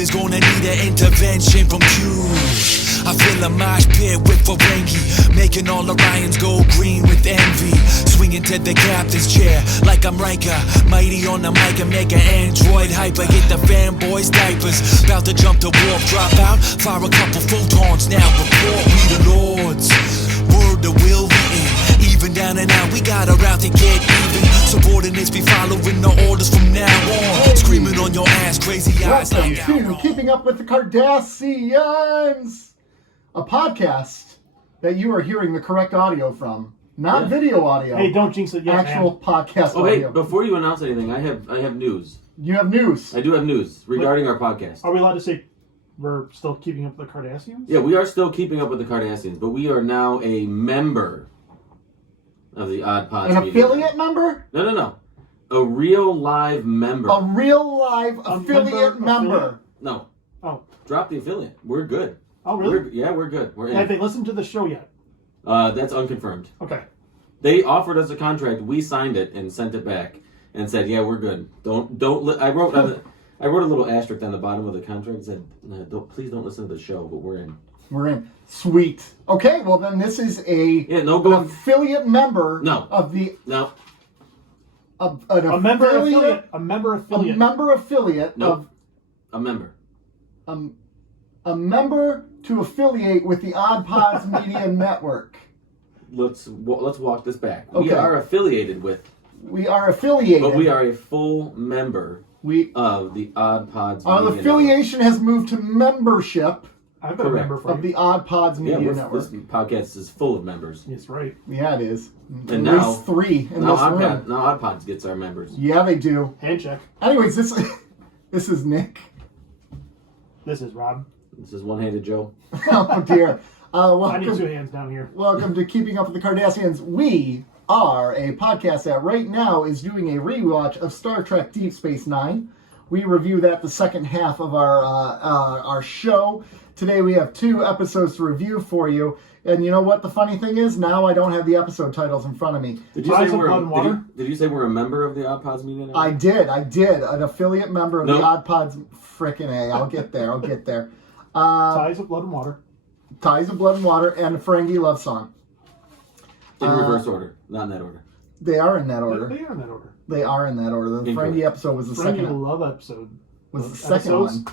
is gonna need an intervention from you. I feel a mosh pit with Ferengi, making all Orions go green with envy. Swinging to the captain's chair like I'm Riker, mighty on the mic and make an android hyper. Hit the fanboys' diapers, about to jump to warp, drop out, fire a couple photons now. Report we the lords, word the will be in. Even down and out, we got a route to get even. Subordinates be following the orders from now on. Screaming on your ass, crazy eyes like Welcome to Keeping Up with the Cardassians, a podcast that you are hearing the correct audio from, not video audio. Hey, don't jinx it yet, actual man. podcast Oh, audio. wait, before you announce anything, I have news. You have news. I do have news regarding our podcast. Are we allowed to say we're still keeping up with the Cardassians? Yeah, we are still keeping up with the Cardassians, but we are now a member of the Odd Pods An Media affiliate Network. member? No. A real live member. A real live affiliate member. No. Oh. Drop the affiliate. We're good. Oh, really? We're good. We're in. Have they listened to the show yet? That's unconfirmed. Okay. They offered us a contract. We signed it and sent it back and said, "Yeah, we're good. I wrote a little asterisk on the bottom of the contract and said, please don't listen to the show, but we're in." We're in. Sweet. Okay, well then this is an affiliate member of the... No. A member affiliate. A member affiliate nope. of... A member. A member to affiliate with the Odd Pods Media Network. Let's walk this back. Okay. We are affiliated with... We are affiliated. But we are a full member of the Odd Pods Media Our affiliation has moved to membership. I've been a member for of the Odd Pods Media Network. This podcast is full of members. Yes, right. Yeah, it is. And at now, least 3 in now this room. Now Odd Pods gets our members. Yeah, they do. Hand check. Anyways, this is Nick. This is Rob. This is One-Handed Joe. Oh dear. I need 2 hands down here. Welcome to Keeping Up with the Cardassians. We are a podcast that right now is doing a rewatch of Star Trek Deep Space Nine. We review that the second half of our show. Today we have 2 episodes to review for you. And you know what the funny thing is? Now I don't have the episode titles in front of me. Did you say we're a member of the Odd Pods Media Network? I did. An affiliate member of the Odd Pods. Frickin' A. I'll get there. Ties of Blood and Water. Ties of Blood and Water and Ferengi Love Song. In reverse order. Not in that order. They are in that order. They are in that order. They are in that order. The Ferengi episode was the second. Ferengi Love episode. Was the second one.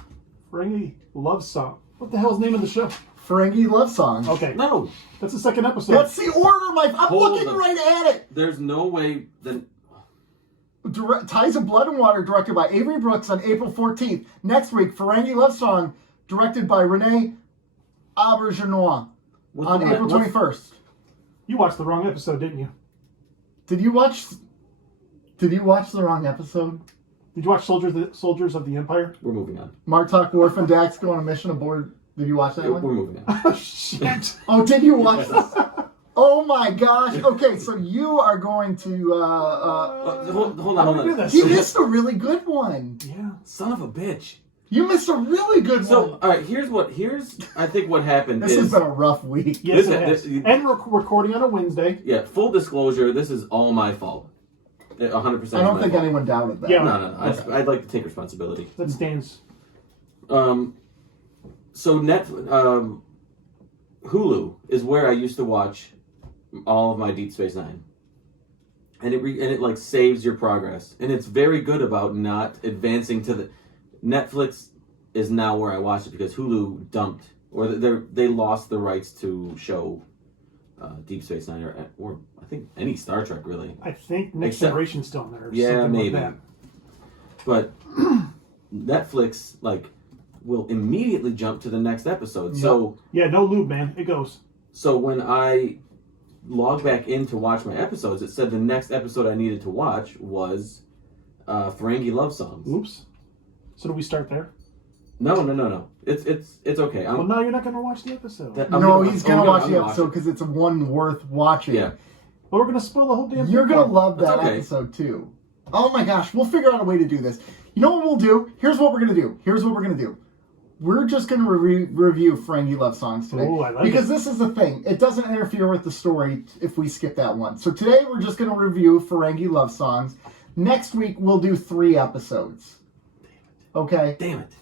Ferengi Love Song. What the hell is the name of the show? Ferengi Love Songs. Okay. No. That's the second episode. That's the order, I'm looking right at it. There's no way that... Ties of Blood and Water, directed by Avery Brooks on April 14th. Next week, Ferengi Love Song, directed by Renee Auberjonois on April 21st. You watched the wrong episode, didn't you? Did you watch the wrong episode? Did you watch Soldiers of the Empire? We're moving on. Martok, Worf, and Dax go on a mission aboard. Did you watch that one? We're moving on. Oh, shit. Oh, did you watch this? Oh my gosh. Okay, so you are going to... hold on. You missed a really good one. Yeah. Son of a bitch. You missed a really good one. So, all right, here's I think what happened This has been a rough week. Yes, it has. And we're recording on a Wednesday. Yeah, full disclosure, this is all my fault. 100%. I don't think anyone doubted that. Yeah. No. I'd like to take responsibility. That stands. So Hulu is where I used to watch all of my Deep Space Nine, and it like saves your progress, and it's very good about not advancing to the. Netflix is now where I watch it because Hulu dumped or they lost the rights to show Deep Space Nine or I think any Star Trek really. I think Next Generation's still in there. Yeah, maybe. Like that. But Netflix will immediately jump to the next episode. Yep. So no lube, man. It goes. So when I logged back in to watch my episodes, it said the next episode I needed to watch was Ferengi Love Songs. Oops. So do we start there? No. It's okay. Well, no, you're not going to watch the episode. He's going to watch the episode because it's one worth watching. Yeah. But we're going to spoil the whole damn thing. You're going to love that episode too. Oh my gosh, we'll figure out a way to do this. You know what we'll do? Here's what we're going to do. We're just going to review Ferengi Love Songs today. Ooh, I like because this is the thing. It doesn't interfere with the story if we skip that one. So today we're just going to review Ferengi Love Songs. Next week we'll do 3 episodes. Okay? Damn it.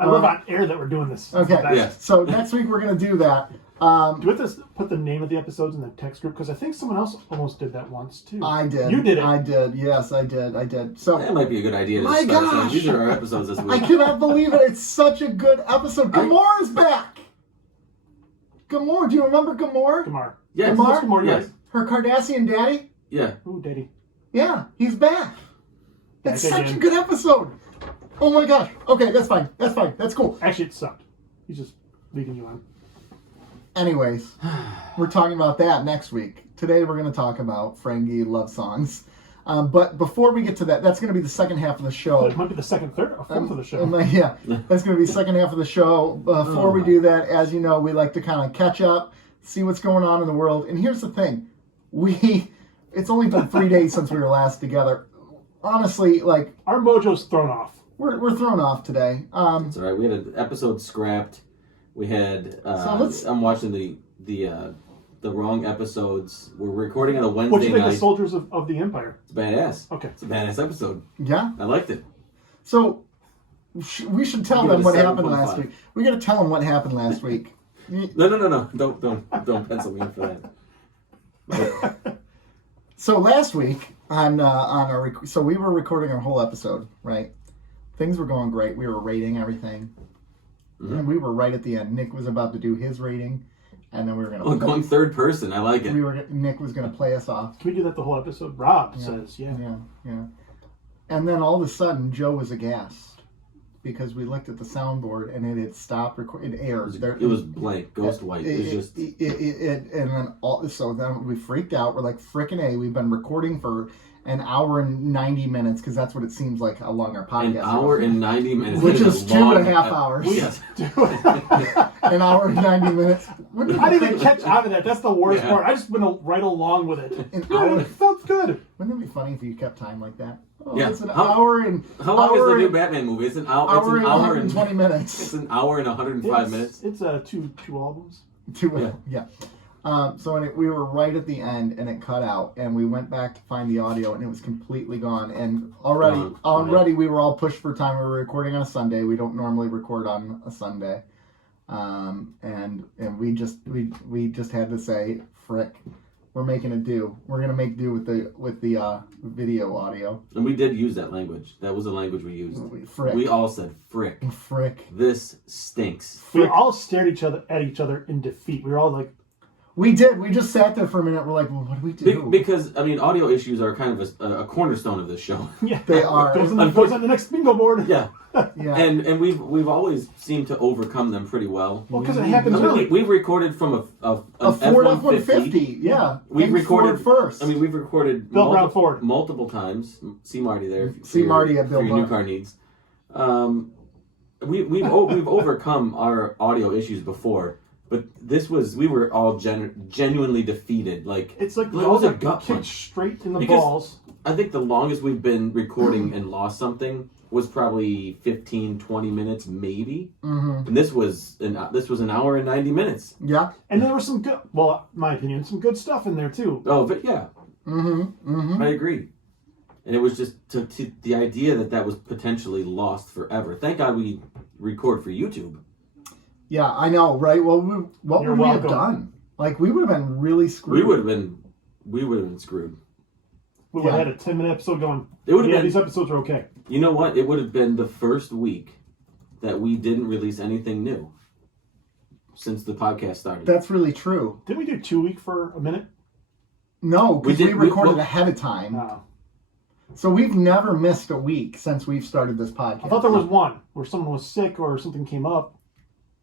I love on air that we're doing this. Okay. Yeah. So next week we're going to do that. Do we have to put the name of the episodes in the text group? Because I think someone else almost did that once, too. I did. You did it. I did. Yes, I did. So That might be a good idea to My start saying, gosh! these are our episodes this I week. cannot believe it. It's such a good episode. Gamora's back. Gamora. Do you remember Gamora? Gamar. Yes. Gamar? Gamar, Yes. Her Cardassian daddy? Yeah. Ooh, Daddy. Yeah, he's back. It's Back such again. a good episode. Oh my gosh. Okay, that's fine. That's cool. Actually, it sucked. He's just leading you on. Anyways, we're talking about that next week. Today we're going to talk about Ferengi Love Songs. But before we get to that, that's going to be the second half of the show. It might be the second, third, or fourth of the show. Yeah, that's going to be the second half of the show. Before we do that, as you know, we like to kind of catch up, see what's going on in the world. And here's the thing. It's only been 3 days since we were last together. Honestly, like... Our mojo's thrown off. We're thrown off today. It's all right. We had an episode scrapped. We had... I'm watching the wrong episodes. We're recording on a Wednesday What do you think night. of Soldiers of the Empire? It's badass. Okay. It's a badass episode. Yeah? I liked it. So, we should tell Give them it a what happened 7.5. last week. We got to tell them what happened last week. No. Don't pencil me in for that. So last week so we were recording our whole episode, right? Things were going great. We were rating everything, and we were right at the end. Nick was about to do his rating, and then we were Oh, going third person. I like it. Nick was going to play us off. Can we do that the whole episode? Rob says, yeah. And then all of a sudden, Joe was aghast because we looked at the soundboard and it had stopped recording. It aired. It was blank, ghost white. It was just... So then we freaked out. We're like, frickin' A, we've been recording for an hour and 90 minutes, because that's what it seems like along our podcast. An hour and 90 minutes. Which is long 2.5 hours. Yes. An hour and 90 minutes. I didn't even catch out of that. That's the worst part. I just went right along with it. An hour. It felt good. Wouldn't it be funny if you kept time like that? Oh, Yeah. It's an hour and... How long is the new Batman movie? It's an hour. It's an hour and 120 minutes. It's an hour and 105 minutes. It's two albums. Yeah. So we were right at the end, and it cut out, and we went back to find the audio, and it was completely gone. And already we were all pushed for time. We were recording on a Sunday. We don't normally record on a Sunday, and we just had to say, frick, we're making it do. We're gonna make do with the video audio. And we did use that language. That was the language we used. Frick. We all said, frick. Frick. This stinks. We all stared at each other in defeat. We were all like, We did. We just sat there for a minute. We're like, well, what do we do? Because, I mean, audio issues are kind of a cornerstone of this show. yeah, They are. Goes on the next bingo board. Yeah. Yeah. And we've always seemed to overcome them pretty well. Well, because it happens I mean, early. we've recorded from a an Ford F-150. F-150. Yeah. We've Things recorded Ford first. I mean, we've recorded Bill Brown Ford. multiple times. See Marty there. See Marty at Bill for your Brown. new car needs. We've overcome our audio issues before, but we were all genuinely defeated. Like It's like it the balls was a are gut kicked punch. straight in the Because- balls. I think the longest we've been recording and lost something was probably 15, 20 minutes, maybe. Mm-hmm. And this was an hour and 90 minutes. Yeah. And there was some good, well, in my opinion, some good stuff in there too. Oh, but yeah, Mm-hmm. Mm-hmm. I agree. And it was just to the idea that was potentially lost forever. Thank God we record for YouTube. Yeah, I know, right? Well, what You're would we have welcome. done? Like, we would have been really screwed. We would have been screwed. We would Yeah. have had a 10-minute episode going, It would have yeah, been. these episodes are okay. You know what? It would have been the first week that we didn't release anything new since the podcast started. That's really true. Didn't we do 2 week for a minute? No, because we did- recorded we- ahead of time. No. So we've never missed a week since we've started this podcast. I thought there was one where someone was sick or something came up.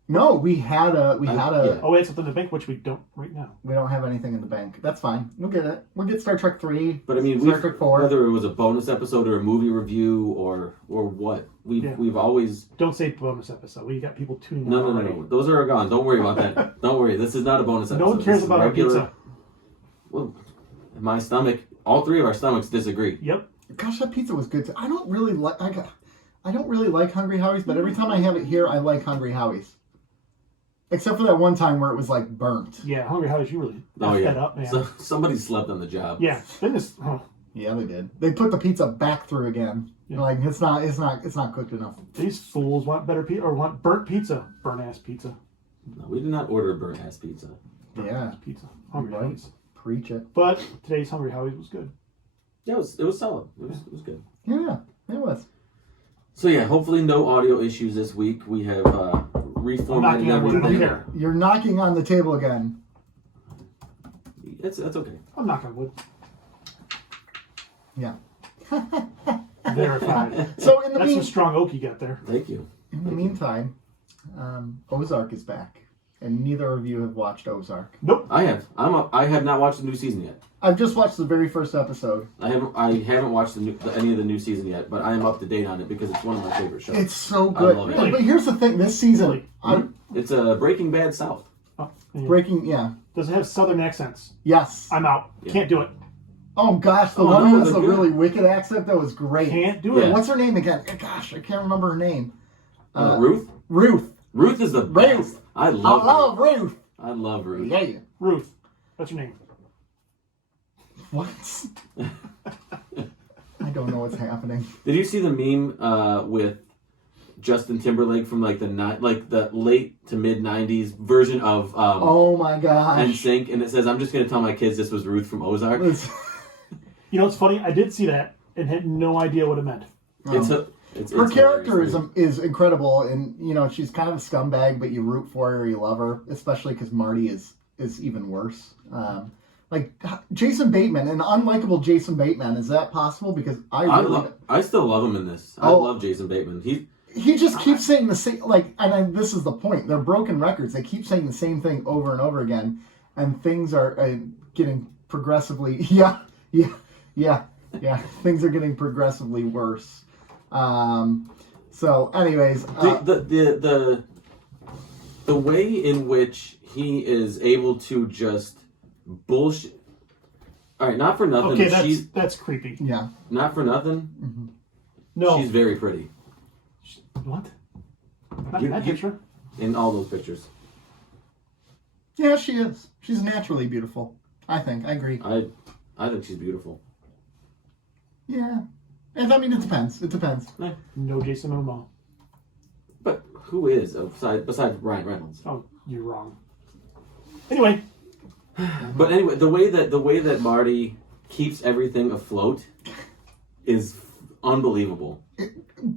No, we had a. yeah. Oh, we had something in the bank, which we don't right now. We don't have anything in the bank. That's fine. We'll get it. We'll get Star Trek 3. But I mean, Star Trek 4. whether it was a bonus episode or a movie review or what, we've always. Don't say bonus episode. We got people tuning in No. already. Those are gone. Don't worry about that. Don't worry. This is not a bonus episode. No one cares This is about our regular- pizza. Well, my stomach. All three of our stomachs disagree. Yep. Gosh, that pizza was good too. I don't really like. I don't really like Hungry Howie's, but every time I have it here, I like Hungry Howie's. Except for that one time where it was like burnt. Yeah, Hungry Howie's, you really Oh effed yeah. that up, man. So somebody slept on the job. Yeah. Then this, Yeah, they did. They put the pizza back through again. Yeah. Like it's not cooked enough. These fools want better pizza or want burnt pizza. Burnt ass pizza. No, we did not order burnt ass pizza. Yeah. Pizza. Hungry Right. Howies. Preach it. But today's Hungry Howies was good. Yeah, it was solid. It was good. Yeah, it was. So yeah, hopefully no audio issues this week. We have reformatted everything. You're knocking on the table again. That's okay. I'm knocking on wood. Yeah. Verified. So in the That's some strong oak you got there. Thank you. In the meantime, Ozark is back, and neither of you have watched Ozark. Nope. I have. I have not watched the new season yet. I've just watched the very first episode. I haven't watched any of the new season yet, but I am up to date on it because it's one of my favorite shows. It's so I good. love it. Really? But here's the thing: this season, It's a Breaking Bad South. Oh, yeah. Breaking, yeah, Does it have southern accents? yes. I'm out. Yeah. Can't do it. Oh gosh, the Oh, one no, with the they're really good. wicked accent that was great. Can't do Yeah. it. What's her name again? Gosh, I can't remember her name. Ruth. Ruth. Ruth is the best. Ruth. I I love love Ruth. Ruth. I love Ruth. Yeah. Ruth. That's your name. What? I don't know what's happening. Did you see the meme with Justin Timberlake from like the late to mid '90s version of Oh my gosh. NSYNC, and it says, "I'm just gonna tell my kids this was Ruth from Ozark." It's- You know what's funny? I did see that and had no idea what it meant. Her character is incredible, and you know she's kind of a scumbag, but you root for her, you love her, especially because Marty is even worse. Like Jason Bateman, an unlikable Jason Bateman. Is that possible? Because I still love him in this. I love Jason Bateman. He just keeps saying the same, this is the point. They're broken records. They keep saying the same thing over and over again, and things are getting progressively, things are getting progressively worse. So, anyways, the way in which he is able to just bullshit. All right, not for nothing. Okay, that's creepy. yeah, Not for nothing. Mm-hmm. No. She's very pretty What? Not in that picture. in all those pictures. yeah, she is. She's naturally beautiful. I think. I agree. I think she's beautiful. Yeah, and I mean it depends. It depends. No Jason Momoa. But who is besides Ryan Reynolds? Oh, you're wrong. Anyway, But anyway, the way that Marty keeps everything afloat is unbelievable.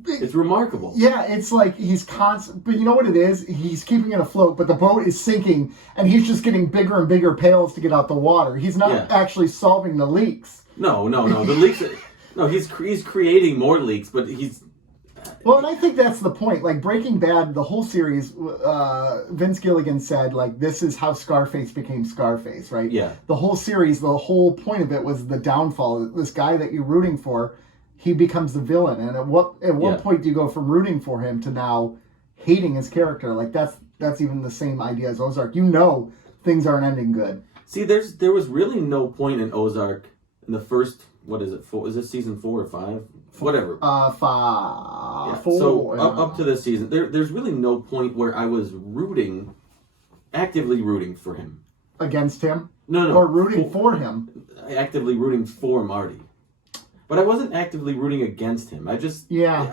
It's remarkable. Yeah, it's like he's constant. But you know what it is? He's keeping it afloat, but the boat is sinking, and he's just getting bigger and bigger pails to get out the water. He's not actually solving the leaks. No. The leaks. No, he's creating more leaks, but he's. Well, and I think that's the point. Like Breaking Bad, the whole series, Vince Gilligan said, like, this is how Scarface became Scarface, right? Yeah. The whole series, the whole point of it was the downfall. This guy that you're rooting for, he becomes the villain. And at what point do you go from rooting for him to now hating his character? Like, that's even the same idea as Ozark. You know things aren't ending good. See, there was really no point in Ozark in the first. What is it? Is this season 4 or 5? Whatever. 5. Yeah. 4. So up to this season, there's really no point where I was actively rooting for him. Against him? No. Or rooting for him? Actively rooting for Marty. But I wasn't actively rooting against him. I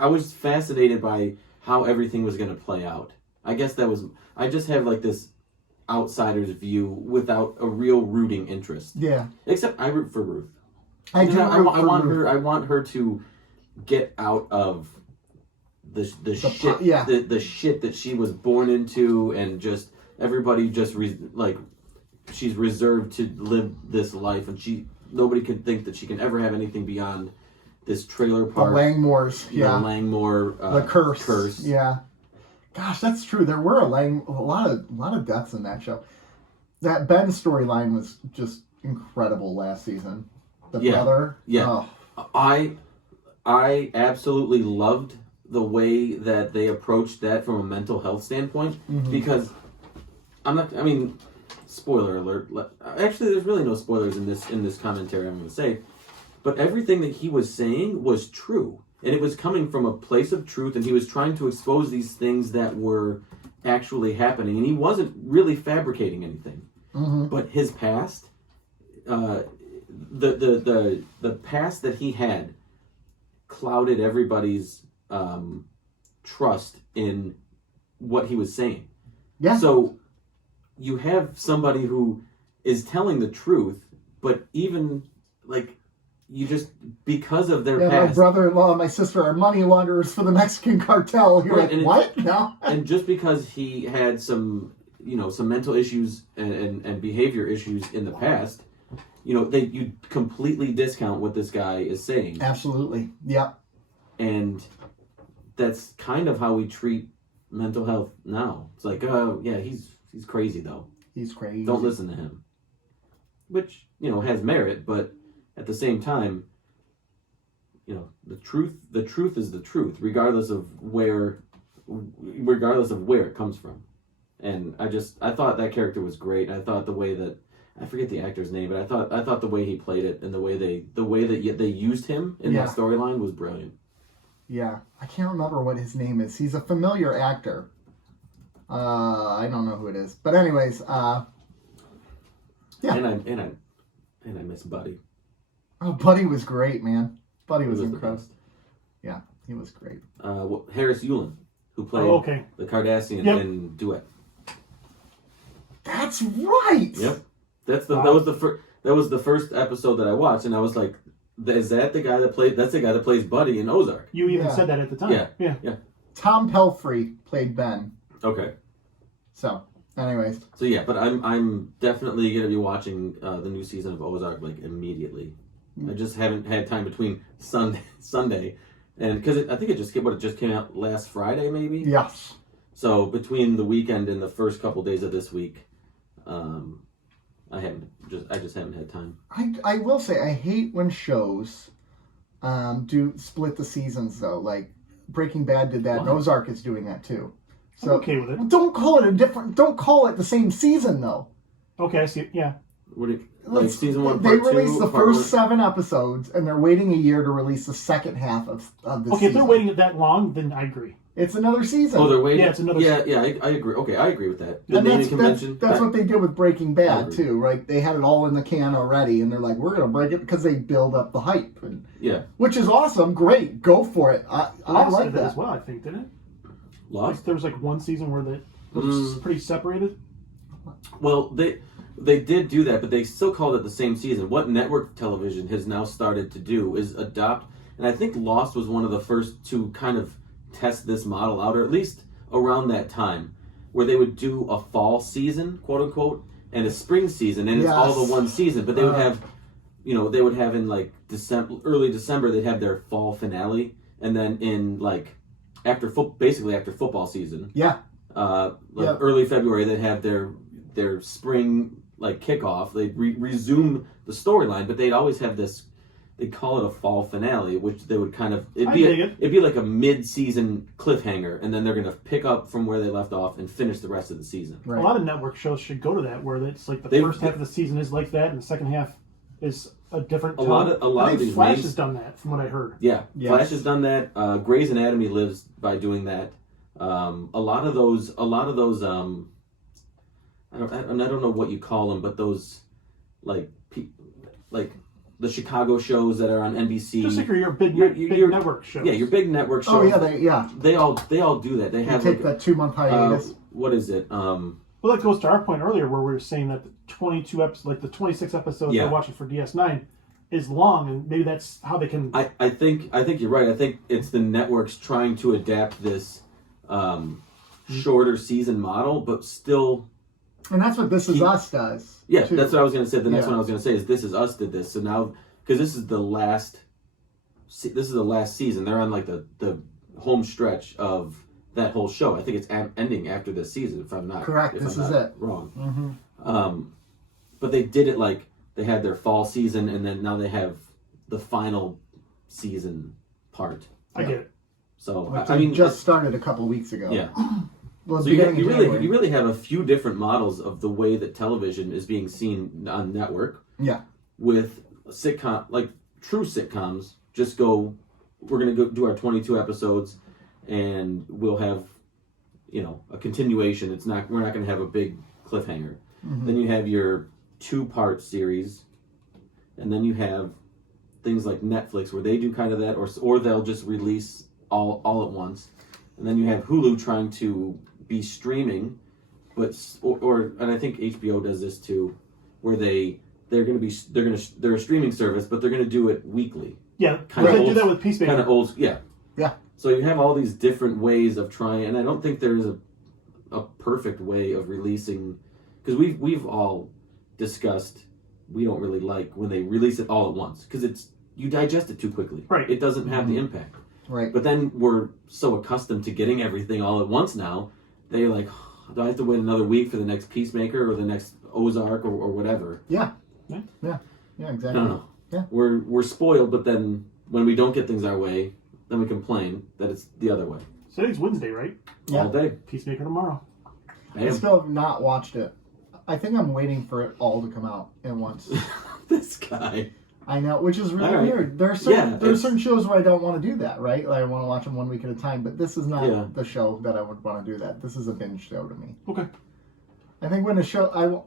was fascinated by how everything was going to play out. I guess I just have like this outsider's view without a real rooting interest. Yeah. Except I root for Ruth. I want her to get out of the shit that she was born into, and just everybody she's reserved to live this life, and nobody can think that she can ever have anything beyond this trailer park. The Langmores, the Langmore, the curse. Yeah. Gosh, that's true. There were a lot of deaths in that show. That Ben storyline was just incredible last season. The brother. Yeah. Oh. I absolutely loved the way that they approached that from a mental health standpoint, because spoiler alert. Actually, there's really no spoilers in this commentary I'm going to say, but everything that he was saying was true, and it was coming from a place of truth, and he was trying to expose these things that were actually happening, and he wasn't really fabricating anything. But his past, the past that he had clouded everybody's trust in what he was saying. Yeah. So you have somebody who is telling the truth, but even like you just because of their My past. brother-in-law and my sister are money launderers for the Mexican cartel. You're Right, like, what? No. And just because he had some mental issues and behavior issues in the past, you completely discount what this guy is saying. Absolutely. Yeah. And that's kind of how we treat mental health now. It's like, yeah, he's crazy though. He's crazy. Don't listen to him. Which, has merit, but at the same time, the truth is the truth, regardless of where it comes from. And I thought that character was great. I thought the way that I forget the actor's name, but I thought the way he played it and the way that they used him in that storyline was brilliant. Yeah, I can't remember what his name is. He's a familiar actor. I don't know who it is, but anyways, yeah. And I miss Buddy. Oh, Buddy was great, man. Buddy was the incredible. best. Yeah, he was great. Harris Yulin, who played the Cardassian in Duet. That's right. Yep, that was the first episode that I watched, and I was like, "Is that the guy that played? That's the guy that plays Buddy in Ozark." You even said that at the time. Yeah. Tom Pelfrey played Ben. Okay. So, anyways. So yeah, but I'm definitely gonna be watching the new season of Ozark like immediately. I just haven't had time between Sunday, and because I think it just came out last Friday maybe. Yes. So between the weekend and the first couple days of this week, I just haven't had time. I will say I hate when shows do split the seasons though. Like Breaking Bad did that, and Ozark is doing that too. So I'm okay with it. Don't call it the same season though. Okay, I see. Yeah. Like season 1, They part 2? released the first 7 episodes, and they're waiting a year to release the second half of the season. Okay, if they're waiting that long, then I agree. It's another season. Oh, they're waiting? Yeah, it's another season. Yeah, I agree. Okay, I agree with that. The and naming convention. That's what they did with Breaking Bad, too, right? They had it all in the can already, and they're like, we're going to break it because they build up the hype. Which is awesome. Great. Go for it. I like that. as well, I think, didn't it? Lost? There was one season where that was pretty separated. Well, they did do that, but they still called it the same season. What network television has now started to do is adopt, and I think Lost was one of the first to kind of test this model out, or at least around that time, where they would do a fall season, quote unquote, and a spring season, and it's all the one season. But they would have, in like early December, they'd have their fall finale, and then in like after football season, early February, they'd have their spring like kickoff. They'd resume the storyline, but they'd always have this. They'd call it a fall finale, which they would kind of it'd be like a mid-season cliffhanger, and then they're gonna pick up from where they left off and finish the rest of the season. Right. A lot of network shows should go to that, where it's like the first half of the season is like that, and the second half is a different. A lot of these Flash has done that, from what I heard. Yeah, yes. Flash has done that. Grey's Anatomy lives by doing that. A lot of those. I don't know what you call them, but those like the Chicago shows that are on NBC. Just like your big network shows. Yeah, your big network shows. Oh yeah, They all do that. They have take that 2-month hiatus. What is it? Well, that goes to our point earlier where we were saying that the 22 episodes, like the 26 episodes they're watching for DS9, is long, and maybe that's how they can. I think you're right. I think it's the networks trying to adapt this shorter season model, but still. And that's what This Is Us does. Yeah, too. That's what I was going to say. The next one I was going to say is This Is Us did this. So now, because this is the last season. They're on like the home stretch of that whole show. I think it's ending after this season, if I'm not correct. This is it. Wrong. Mm-hmm. But they did it like they had their fall season, and then now they have the final season part. I get it. So I mean, just started a couple weeks ago. Yeah. Well, so you really have a few different models of the way that television is being seen on network. Yeah. With sitcom, like true sitcoms, we're going to go do our 22 episodes, and we'll have, a continuation. We're not going to have a big cliffhanger. Mm-hmm. Then you have your 2-part series, And then you have things like Netflix where they do kind of that, or they'll just release all at once. And then you have Hulu trying to be streaming, but and I think HBO does this too, where they're a streaming service, but they're gonna do it weekly. Yeah, they do that with Peacemaker. Kind of old, yeah. Yeah. So you have all these different ways of trying, and I don't think there's a perfect way of releasing, because we've all discussed we don't really like when they release it all at once, because you digest it too quickly. Right. It doesn't have the impact. Right. But then we're so accustomed to getting everything all at once now, they're like, do I have to wait another week for the next Peacemaker or the next Ozark or whatever? Yeah. Yeah. Yeah. Yeah. Exactly. I don't know. Yeah. We're spoiled, but then when we don't get things our way, then we complain that it's the other way. Today's Wednesday, right? Yeah. All day. Peacemaker tomorrow. I still have not watched it. I think I'm waiting for it all to come out at once. This guy. I know, which is really All right. weird. There are certain shows where I don't want to do that, right? Like I want to watch them 1 week at a time, but this is not the show that I would want to do that. This is a binge show to me. Okay. I think when a show,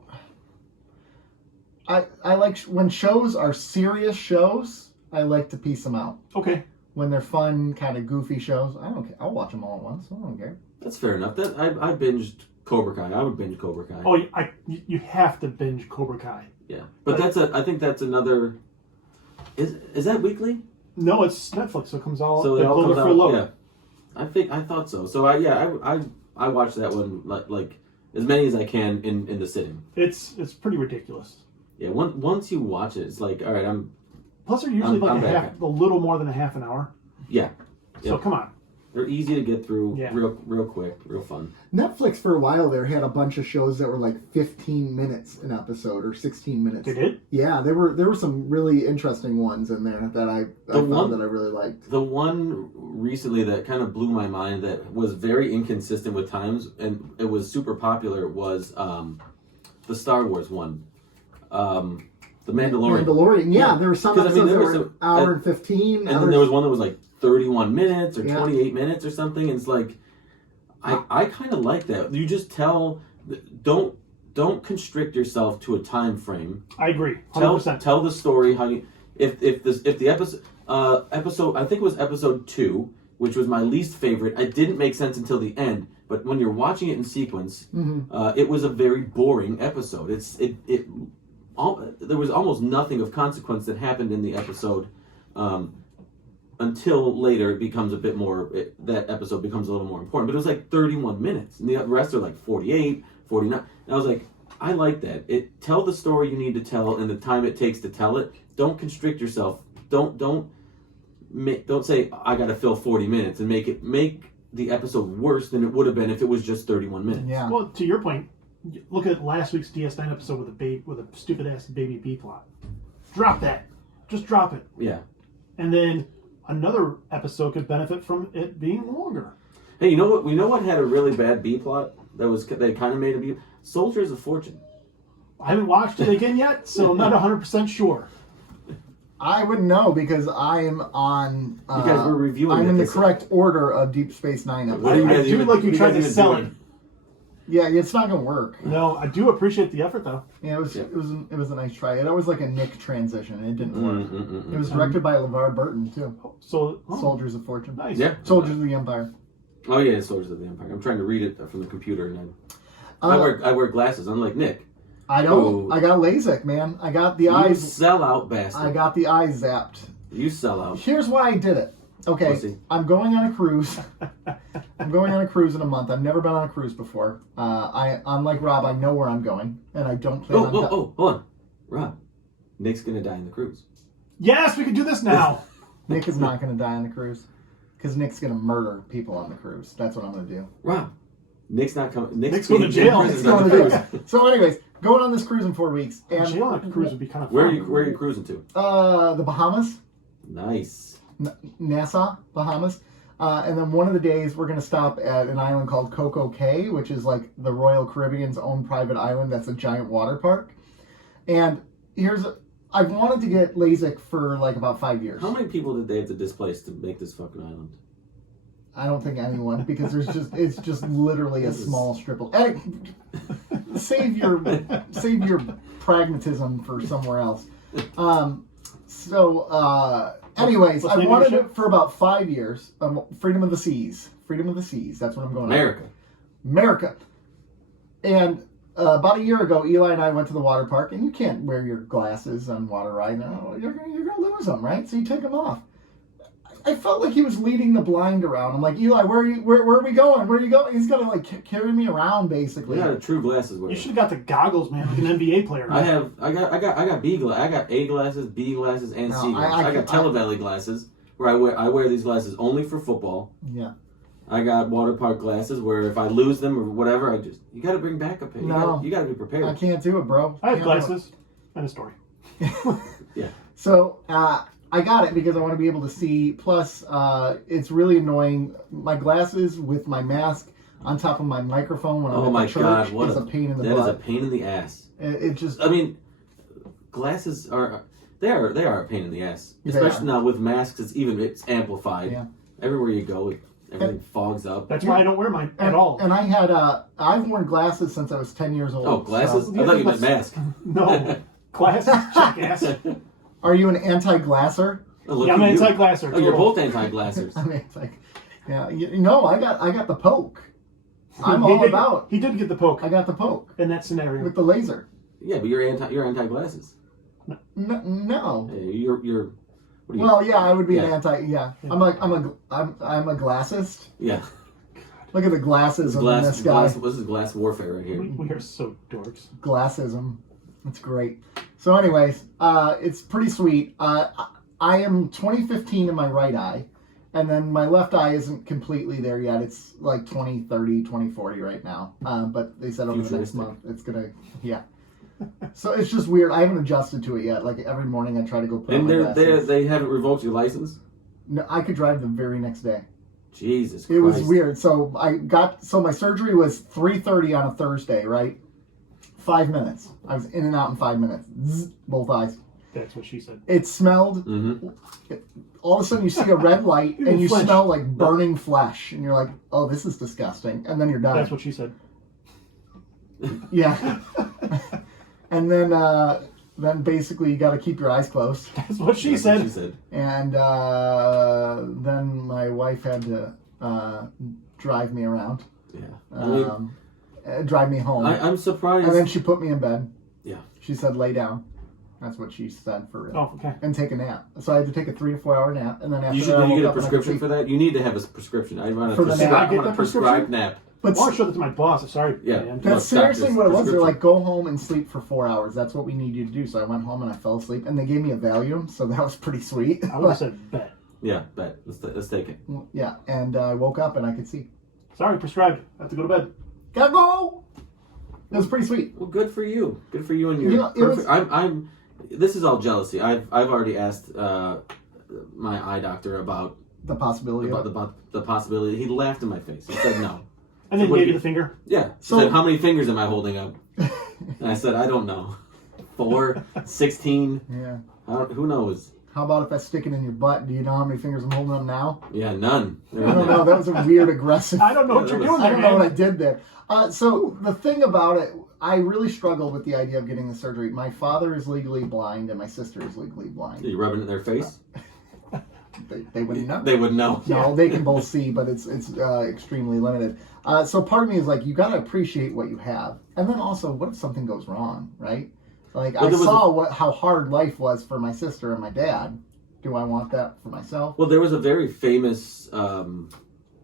I like when shows are serious shows, I like to piece them out. Okay. When they're fun, kind of goofy shows, I don't care. I'll watch them all at once. I don't care. That's fair enough. I binged Cobra Kai. I would binge Cobra Kai. Oh, you have to binge Cobra Kai. Yeah, but I think that's another. Is that weekly? No, it's Netflix, so it comes all. So it all comes out. Yeah, I thought so. So I watched that one like as many as I can in the sitting. It's pretty ridiculous. Yeah, once you watch it, it's like, all right, Plus, they're usually a little more than a half an hour. Yeah. So come on. They're easy to get through. Yeah. Real quick, real fun. Netflix for a while there had a bunch of shows that were like 15 minutes an episode or 16 minutes. They did? Yeah, there were some really interesting ones in there that I found that I really liked. The one recently that kind of blew my mind that was very inconsistent with times and it was super popular was the Star Wars one. The Mandalorian. Yeah, there were some episodes that were an hour and 15. And then there was one that was like 31 minutes or 28 minutes or something. And it's like, I kind of like that. You just don't constrict yourself to a time frame. I agree. 100%. Tell the story how you. If the episode I think it was episode 2, which was my least favorite. It didn't make sense until the end. But when you're watching it in sequence, it was a very boring episode. There was almost nothing of consequence that happened in the episode. Until later, it becomes a bit more. That episode becomes a little more important. But it was like 31 minutes, and the rest are like 48, 49. And I was like, I like that. Tell the story you need to tell, and the time it takes to tell it. Don't constrict yourself. Don't say I got to fill 40 minutes and make the episode worse than it would have been if it was just 31 minutes. Yeah. Well, to your point, look at last week's DS9 episode with a stupid ass baby B plot. Drop that. Just drop it. Yeah. And then another episode could benefit from it being longer. Hey, you know what? We know what had a really bad B plot they kind of made a B. Soldiers of Fortune. I haven't watched it again yet, so I'm not 100% sure. I wouldn't know because I am on. You guys were reviewing. I'm in the correct order of Deep Space Nine episodes. I do like you tried to sell it. Yeah, it's not gonna work. No, I do appreciate the effort though. Yeah, it was a nice try. It was like a Nick transition. It didn't work. It was directed by LeVar Burton too. Soldiers of Fortune. Nice. Yeah. Soldiers of the Empire. Oh yeah, Soldiers of the Empire. I'm trying to read it from the computer, and I wear glasses, unlike Nick. I don't. I got LASIK, man. I got the eyes. You sell out, bastard. I got the eyes zapped. You sell out. Here's why I did it. Okay, Pussy. I'm going on a cruise. I'm going on a cruise in a month. I've never been on a cruise before. Unlike Rob, I know where I'm going, and I don't plan on. Hold on, Rob. Nick's gonna die on the cruise. Yes, we can do this now. Nick is not going to die on the cruise because Nick's going to murder people on the cruise. That's what I'm going to do. Rob, Nick's not coming. Nick's going to jail. Nick's going to do. So, anyways, going on this cruise in 4 weeks, and jail on a cruise would be kind of fun. Where are you cruising to? The Bahamas. Nice. Nassau, Bahamas. And then one of the days we're going to stop at an island called Coco Cay, which is like the Royal Caribbean's own private island that's a giant water park. And I've wanted to get LASIK for like about 5 years. How many people did they have to displace to make this fucking island? I don't think anyone, because it's just literally a small strip of... Save your pragmatism for somewhere else. Anyways, What's I the name of wanted your it for about 5 years. Freedom of the Seas. Freedom of the Seas. That's what I'm going America. And about a year ago, Eli and I went to the water park, and you can't wear your glasses on water ride now. You're gonna lose them, right? So you take them off. I felt like he was leading the blind around. I'm like, Eli, where are we going? Where are you going? He's gonna like carry me around, basically. You got a true glasses wearer. You should have got the goggles, man, like an NBA player. I got B glasses. I got A glasses, B glasses, and C glasses. I got Televalley glasses where I wear these glasses only for football. Yeah. I got water park glasses where if I lose them or whatever, you got to bring backup. You got to be prepared. I can't do it, bro. I have glasses and a story. Yeah. So I got it because I want to be able to see. Plus, it's really annoying. My glasses with my mask on top of my microphone when I'm at church is a pain in the butt. That is a pain in the ass. It just. I mean, glasses are they are a pain in the ass. Especially now with masks, it's amplified. Yeah. Everywhere you go, everything fogs up. That's why I don't wear mine at all. And I've worn glasses since I was 10 years old. Oh, glasses? So. I thought you meant mask. No, glasses, jackass. Are you an anti-glasser? Yeah, I'm an anti-glasser. Oh, you're both anti-glassers. I mean, it's like, yeah, I got the poke. I'm all about. He did get the poke. I got the poke in that scenario with the laser. Yeah, but you're anti-glasses. No. You're. What are you? Well, yeah, I would be an anti. Yeah, I'm a glassist. Yeah. Look at the glasses on this guy. This is glass warfare right here. We are so dorks. Glassism. That's great. So, anyways, it's pretty sweet. I am 20/15 in my right eye, and then my left eye isn't completely there yet. It's like 20/30, 20/40 right now. But they said over the next month it's gonna, yeah. So it's just weird. I haven't adjusted to it yet. Like every morning I try to go put on my glasses. They haven't revoked your license? No, I could drive the very next day. Jesus Christ. It was weird. So my surgery was 3:30 on a Thursday, right? 5 minutes. I was in and out in 5 minutes. Zzz, both eyes. That's what she said. It smelled. Mm-hmm. All of a sudden, you see a red light, and you smell like burning flesh, and you're like, "Oh, this is disgusting." And then you're done. That's what she said. Yeah. And then basically you got to keep your eyes closed. That's what she said. And then my wife had to drive me around. Yeah. Drive me home. I'm surprised. And then she put me in bed. Yeah. She said, "Lay down." That's what she said for real. Oh, okay. And take a nap. So I had to take a 3 to 4 hour nap, and then after you get a prescription for that. You need to have a prescription. I want a prescribed nap. But I want to show that to my boss. Sorry. Yeah. That's seriously what it was. They're like, go home and sleep for 4 hours. That's what we need you to do. So I went home and I fell asleep, and they gave me a Valium, so that was pretty sweet. I would have said bet. Yeah, bet. Let's take it. Yeah, and I woke up and I could see. Sorry, prescribed. I have to go to bed. Gotta go. It was pretty sweet. Well, good for you. Good for you and your. I'm. This is all jealousy. I've already asked my eye doctor about the possibility. About the possibility. He laughed in my face. He said no. And then gave you the finger? Yeah. He said, "How many fingers am I holding up?" And I said, "I don't know. 4, 16. Yeah. Who knows?" How about if I stick it in your butt? Do you know how many fingers I'm holding up now? Yeah, none. I don't know. That was a weird aggressive. I don't know what you're doing there, I don't know what I did there. So the thing about it, I really struggled with the idea of getting the surgery. My father is legally blind and my sister is legally blind. Are you rubbing it in their face? They wouldn't know. They would know. No, they can both see, but it's extremely limited. So part of me is like, you got to appreciate what you have. And then also, what if something goes wrong, right? Like, I saw how hard life was for my sister and my dad. Do I want that for myself? Well, there was a very famous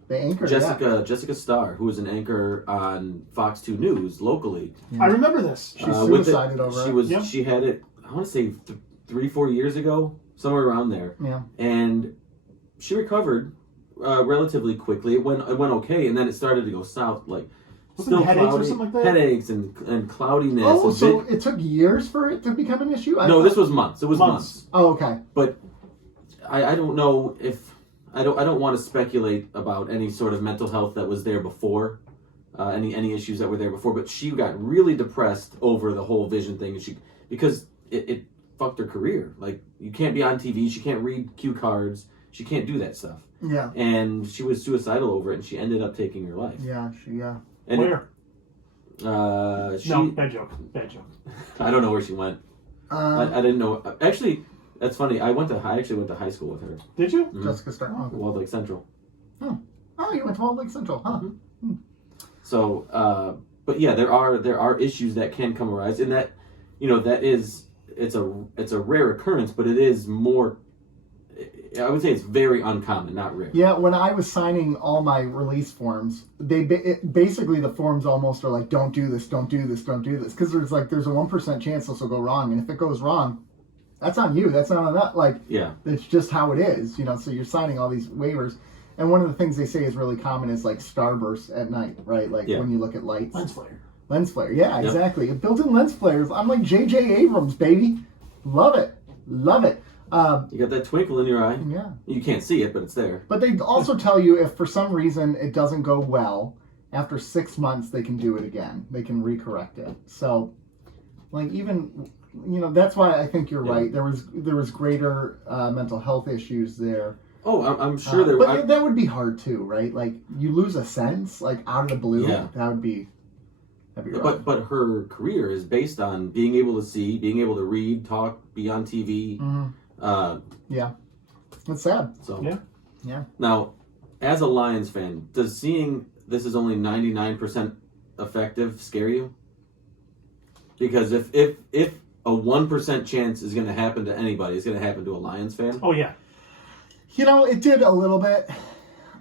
the anchor, Jessica Starr, who was an anchor on Fox 2 News locally. Yeah. I remember this. She suicided over it. She had it, I want to say 3-4 years ago, somewhere around there. Yeah. And she recovered relatively quickly. It went okay, and then it started to go south, like still headaches or something like that? Headaches and cloudiness. Oh, so it took years for it to become an issue? No, this was months. It was months. Oh, okay. But I don't know if I don't want to speculate about any sort of mental health that was there before, any issues that were there before. But she got really depressed over the whole vision thing, because it fucked her career. Like, you can't be on TV. She can't read cue cards. She can't do that stuff. Yeah. And she was suicidal over it, and she ended up taking her life. Yeah. And where? No, bad joke. I don't know where she went. I didn't know. Actually, that's funny. I actually went to high school with her. Did you? Mm-hmm. Jessica Starr. Walled Lake Central. Oh, you went to Walled Lake Central, huh? Mm-hmm. So, but yeah, there are issues that can come arise, and that, that is it's a rare occurrence, but it is more. I would say it's very uncommon, not rare. Yeah, when I was signing all my release forms, basically the forms almost are like, don't do this, don't do this, don't do this, because there's a 1% chance this will go wrong, and if it goes wrong, that's on you. That's not on that. Like, yeah, it's just how it is, So you're signing all these waivers, and one of the things they say is really common is like starburst at night, right? Like when you look at lights. Lens flare. Yeah, exactly. Built-in lens flares. I'm like J.J. Abrams, baby. Love it. You got that twinkle in your eye. Yeah. You can't see it, but it's there. But they also tell you if for some reason it doesn't go well, after 6 months they can do it again. They can recorrect it. So, like even, that's why I think you're right. There was greater mental health issues there. Oh, I'm sure there. But that would be hard too, right? Like you lose a sense, like out of the blue. Yeah. That would be. But her career is based on being able to see, being able to read, talk, be on TV. Mm-hmm. Yeah, that's sad. So yeah. Now, as a Lions fan, does seeing this is only 99% effective scare you? Because if a 1% chance is going to happen to anybody, it's going to happen to a Lions fan. Oh yeah. It did a little bit.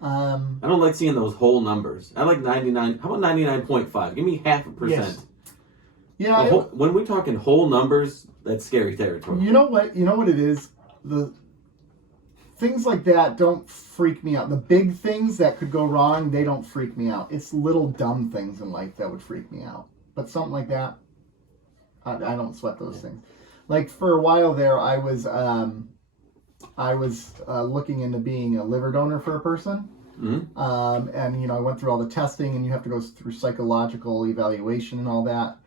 I don't like seeing those whole numbers. I like 99. How about 99.5? Give me 0.5%. Yes. Yeah. When we're talking whole numbers, that's scary territory. You know what it is? The things like that don't freak me out. The big things that could go wrong, they don't freak me out. It's little dumb things in life that would freak me out. But something like that, I don't sweat those things. Like for a while there, I was looking into being a liver donor for a person. Mm-hmm. And I went through all the testing, and you have to go through psychological evaluation and all that.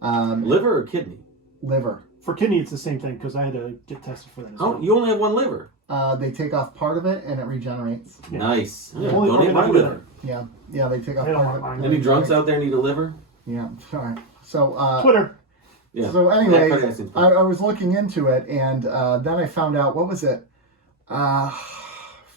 Liver or kidney? Liver. For kidney, it's the same thing because I had to get tested for that as well. You only have one liver. They take off part of it, and it regenerates. Yeah. Nice. Yeah. Donate my liver. Yeah, they take off part of it. Any drunks out there need a liver? Yeah. All right. So Twitter. Yeah. So anyway, I was looking into it, and then I found out, what was it?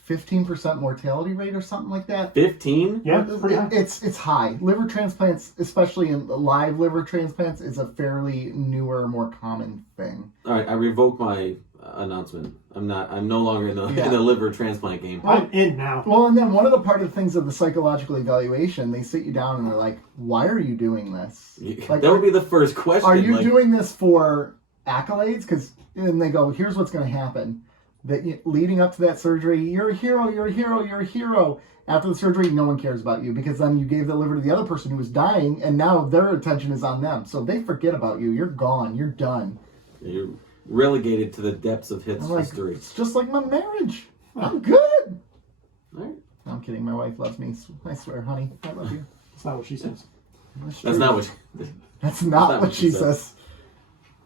15% mortality rate or something like that. 15? Yeah, pretty high. It's high. Liver transplants, especially in live liver transplants, is a fairly newer, more common thing. All right, I revoke my announcement. I'm no longer in the liver transplant game. I'm in now. Well, and then one of the part of the things of the psychological evaluation, they sit you down and they're like, "Why are you doing this?" Like, that would be the first question. Are you doing this for accolades? And they go, "Here's what's going to happen. That leading up to that surgery, you're a hero, you're a hero, you're a hero. After the surgery, no one cares about you because then you gave the liver to the other person who was dying, and now their attention is on them. So they forget about you. You're gone. You're done. You're relegated to the depths of history. It's just like my marriage. I'm good. All right. No, I'm kidding. My wife loves me. I swear, honey. I love you. That's not what she says. That's not what. That's not what she says.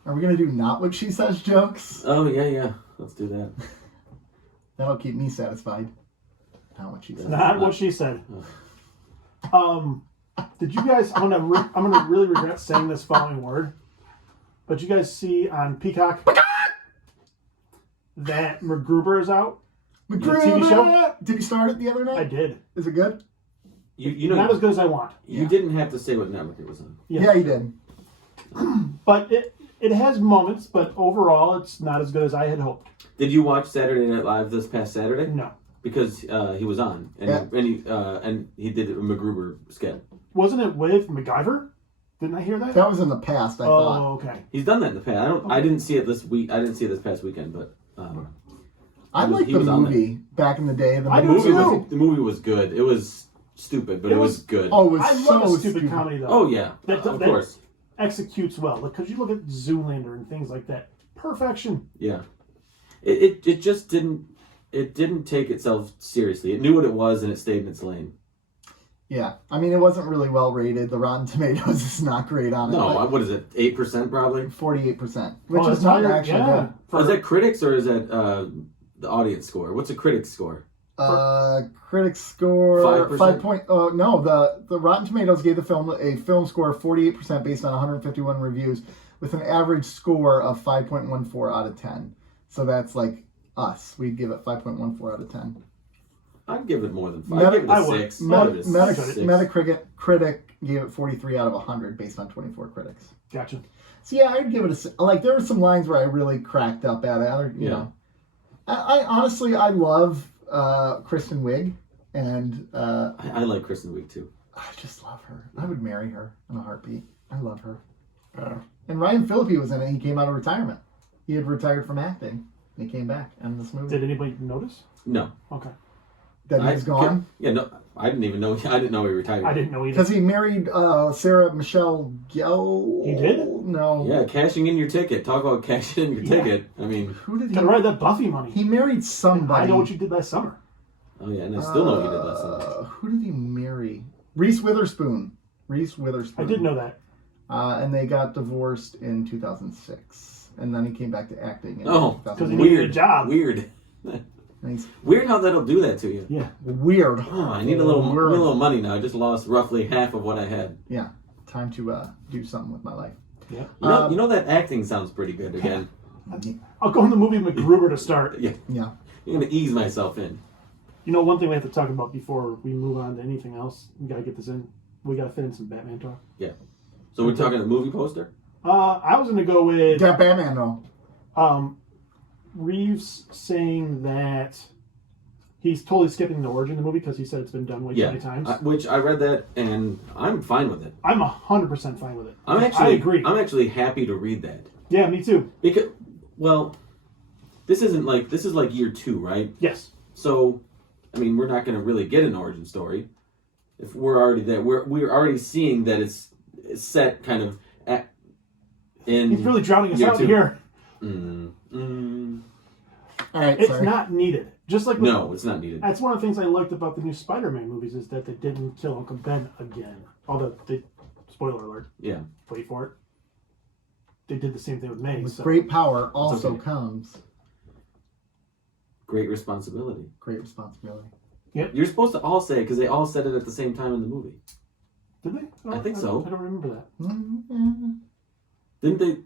Are we gonna do not what she says jokes? Oh yeah. Let's do that. That'll keep me satisfied. Not what she said. Not what she said. Did you guys? I'm gonna really regret saying this following word, but you guys see on Peacock that MacGruber is out. MacGruber TV show. Did you start it the other night? I did. Is it good? You know, not as good as I want. You didn't have to say what network it was on. Yeah, you did. But it has moments, but overall, it's not as good as I had hoped. Did you watch Saturday Night Live this past Saturday? No, because he was on, and he did a MacGruber sketch. Wasn't it with MacGyver? Didn't I hear that? That was in the past. I thought. Oh, okay. He's done that in the past. I didn't see it this week. I didn't see it this past weekend, but I liked the movie back in the day. The movie was good. It was stupid, but it was good. Oh, it was I love a stupid comedy though. Oh yeah, of course. Executes well because you look at Zoolander and things like that. Perfection. Yeah, it just didn't take itself seriously. It knew what it was and it stayed in its lane. Yeah, I mean it wasn't really well rated. The Rotten Tomatoes is not great on it. No, what is it? 8% probably. 48%, which is not actually good. Is that critics or is that the audience score? What's a critic score? Critics score 5%. No, the Rotten Tomatoes gave the film a film score of 48% based on 151 reviews, with an average score of 5.14 out of 10. So that's like us. We'd give it 5.14 out of 10. I'd give it more than 5. I'd give it a 6. Metacritic gave it 43 out of 100 based on 24 critics. Gotcha. So yeah, I'd give it a... Like, there were some lines where I really cracked up at it. You know. I honestly, I love Kristen Wiig. And... I like Kristen Wiig, too. I just love her. I would marry her in a heartbeat. I love her. And Ryan Phillippe was in it. He came out of retirement. He had retired from acting. And he came back in this movie. Did anybody notice? No. Okay. That he was gone? Yeah, no. I didn't even know. I didn't know he retired. I didn't know either. Because he married Sarah Michelle Gellar. He did? No. Yeah, cashing in your ticket. Talk about cashing in your ticket. I mean... Who did he... Gotta ride that Buffy money. He married somebody. I know what you did last summer. Oh, yeah, and I still know what you did last summer. Who did he marry? Reese Witherspoon. I did know that. And they got divorced in 2006. And then he came back to acting. Because he needed a job. Weird. Weird how that'll do that to you. Yeah. Weird. Oh, I need a little money now. I just lost roughly half of what I had. Yeah. Time to do something with my life. Yeah. You know that acting sounds pretty good again. I'll go in the movie MacGruber to start. Yeah. Yeah. You're going to ease myself in. You know, one thing we have to talk about before we move on to anything else, we got to get this in. We got to fit in some Batman talk. Yeah. So we're talking a movie poster? I was going to go with... Yeah, Batman, though. Reeves saying that he's totally skipping the origin of the movie because he said it's been done way too many times. Which I read that, and I'm fine with it. I'm 100% fine with it. I agree. I'm actually happy to read that. Yeah, me too. Because, well, this is like year 2, right? Yes. So, I mean, we're not going to really get an origin story. If we're already there, we're already seeing that it's set kind of in. He's really drowning us out 2. Here. All right, it's not needed. Just like it's not needed. That's one of the things I liked about the new Spider-Man movies is that they didn't kill Uncle Ben again. Although spoiler alert. Yeah. Wait for it. They did the same thing with May. With great power also comes great responsibility. Great responsibility. Yep. You're supposed to all say it because they all said it at the same time in the movie. Did they? I think so. I don't remember that. Mm-hmm. Didn't they?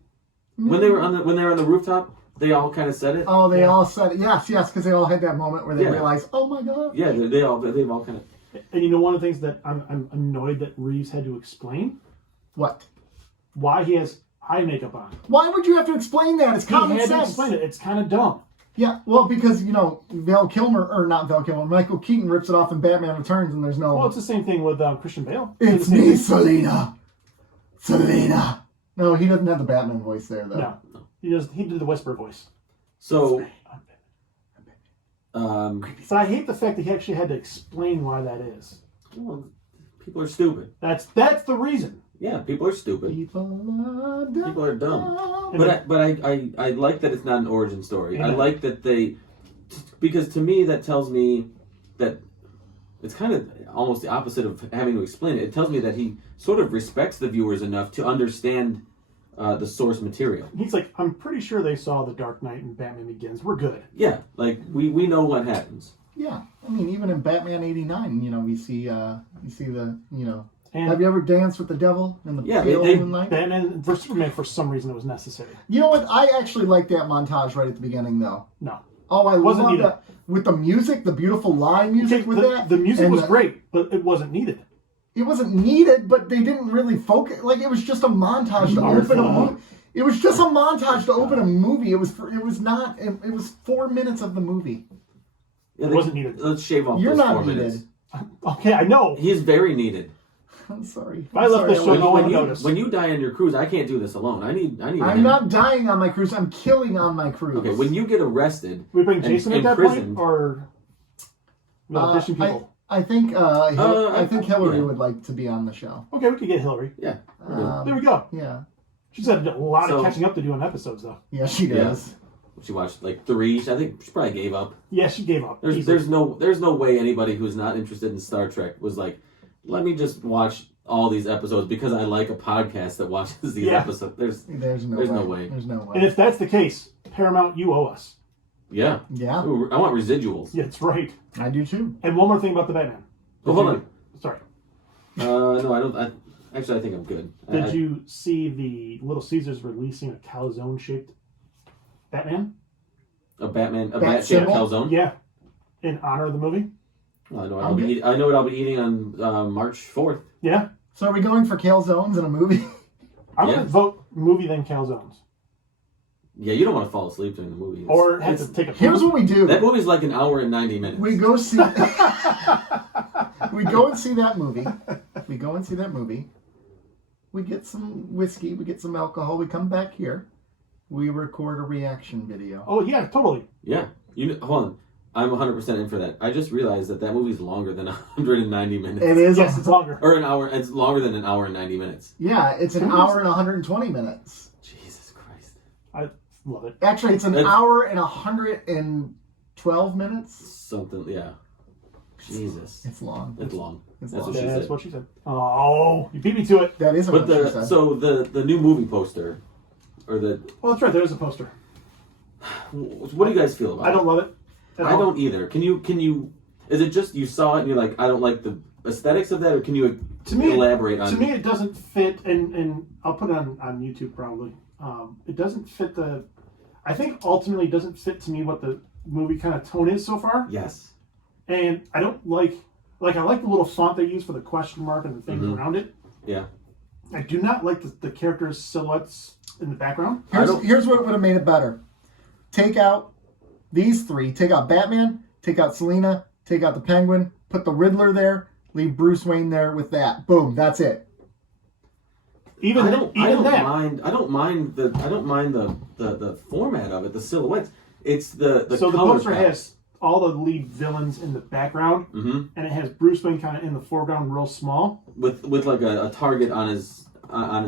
When they were on the rooftop, they all kind of said it. Oh, they all said it. Yes, because they all had that moment where they realized, oh my god. Yeah, they've all kind of. And you know, one of the things that I'm annoyed that Reeves had to explain. What? Why he has eye makeup on. Why would you have to explain that? It's common sense. He had to explain it. It's kind of dumb. Yeah, well, because, not Val Kilmer, Michael Keaton rips it off in Batman Returns and there's no... Well, it's the same thing with Christian Bale. It's me, Selina. Selina. No, he doesn't have the Batman voice there, though. No. He did the whisper voice. So... but I hate the fact that he actually had to explain why that is. Well, people are stupid. That's the reason. Yeah, people are stupid. People are dumb. But I like that it's not an origin story. Yeah. I like that because to me that tells me that it's kind of almost the opposite of having to explain it. It tells me that he sort of respects the viewers enough to understand the source material. He's like, I'm pretty sure they saw The Dark Knight and Batman Begins. We're good. Yeah, like we know what happens. Yeah, I mean, even in Batman '89, we see the And have you ever danced with the devil in the pale moonlight? Batman vs Superman, for some reason, it was necessary. You know what? I actually like that montage right at the beginning, though. No. Oh, I love that. With the music, the beautiful live music that. The music was great, but it wasn't needed. It wasn't needed, but they didn't really focus. Like, it was just a montage to open a movie. It was just a montage to open a movie. It was 4 minutes of the movie. Yeah, it wasn't needed. Let's shave off You're those not 4 needed. minutes. Okay, I know. He's very needed. I'm sorry. If I left this show, no one would notice. When you die on your cruise, I can't do this alone. I need. I'm not dying on my cruise. I'm killing on my cruise. Okay, when you get arrested, we bring Jason at that point, or audition people. I think Hillary would like to be on the show. Okay, we could get Hillary. Yeah. There we go. Yeah. She's had a lot of catching up to do on episodes, though. Yeah, she does. She watched like 3. I think she probably gave up. Yeah, she gave up. There's no way anybody who's not interested in Star Trek was like, let me just watch all these episodes because I like a podcast that watches these episodes. There's no way. There's no way. And if that's the case, Paramount, you owe us. Yeah. Yeah. Ooh, I want residuals. Yeah, that's right. I do too. And one more thing about the Batman. Oh, hold on. Sorry. No, I don't. Actually, I think I'm good. Did you see the Little Caesars releasing a calzone-shaped Batman? A Batman, a Bat bat-shaped symbol? calzone? Yeah. In honor of the movie? Well, I know what I'll be eating on March 4th. Yeah. So are we going for calzones in a movie? I'm going to vote movie then calzones. Yeah, you don't want to fall asleep during the movie. Or have to take a Here's what we do. That movie's like an hour and 90 minutes. We go see. We go and see that movie. We go and see that movie. We get some whiskey. We get some alcohol. We come back here. We record a reaction video. Oh, yeah, totally. Yeah. Hold on. I'm 100% in for that. I just realized that movie's longer than 190 minutes. It is. Yes, it's longer. Or an hour. It's longer than an hour and 90 minutes. Yeah, it's an hour and 120 minutes. Jesus Christ. I love it. Actually, it's an hour and 112 minutes. Something, yeah. Jesus. It's long. It's long. It's That's long. what she That's said. what she said. Oh, you beat me to it. That isn't But what she said. so the new movie poster, or the, Well, that's right. There's a poster. what do you guys feel about it? I don't love it. I don't either. Can you? Is it just you saw it and you're like, I don't like the aesthetics of that, or can you elaborate on? To me, it doesn't fit, and I'll put it on YouTube probably. It doesn't fit the. I think ultimately it doesn't fit to me what the movie kind of tone is so far. Yes. And I don't like I like the little font they use for the question mark and the things around it. Yeah. I do not like the characters' silhouettes in the background. Here's what would have made it better. Take out these three. Take out Batman. Take out Selina. Take out the Penguin. Put the Riddler there. Leave Bruce Wayne there with that. Boom. That's it. I don't mind the format of it, the silhouettes. It's the so the color poster palette. has all the lead villains in the background, and it has Bruce Wayne kind of in the foreground, real small, with like a target on his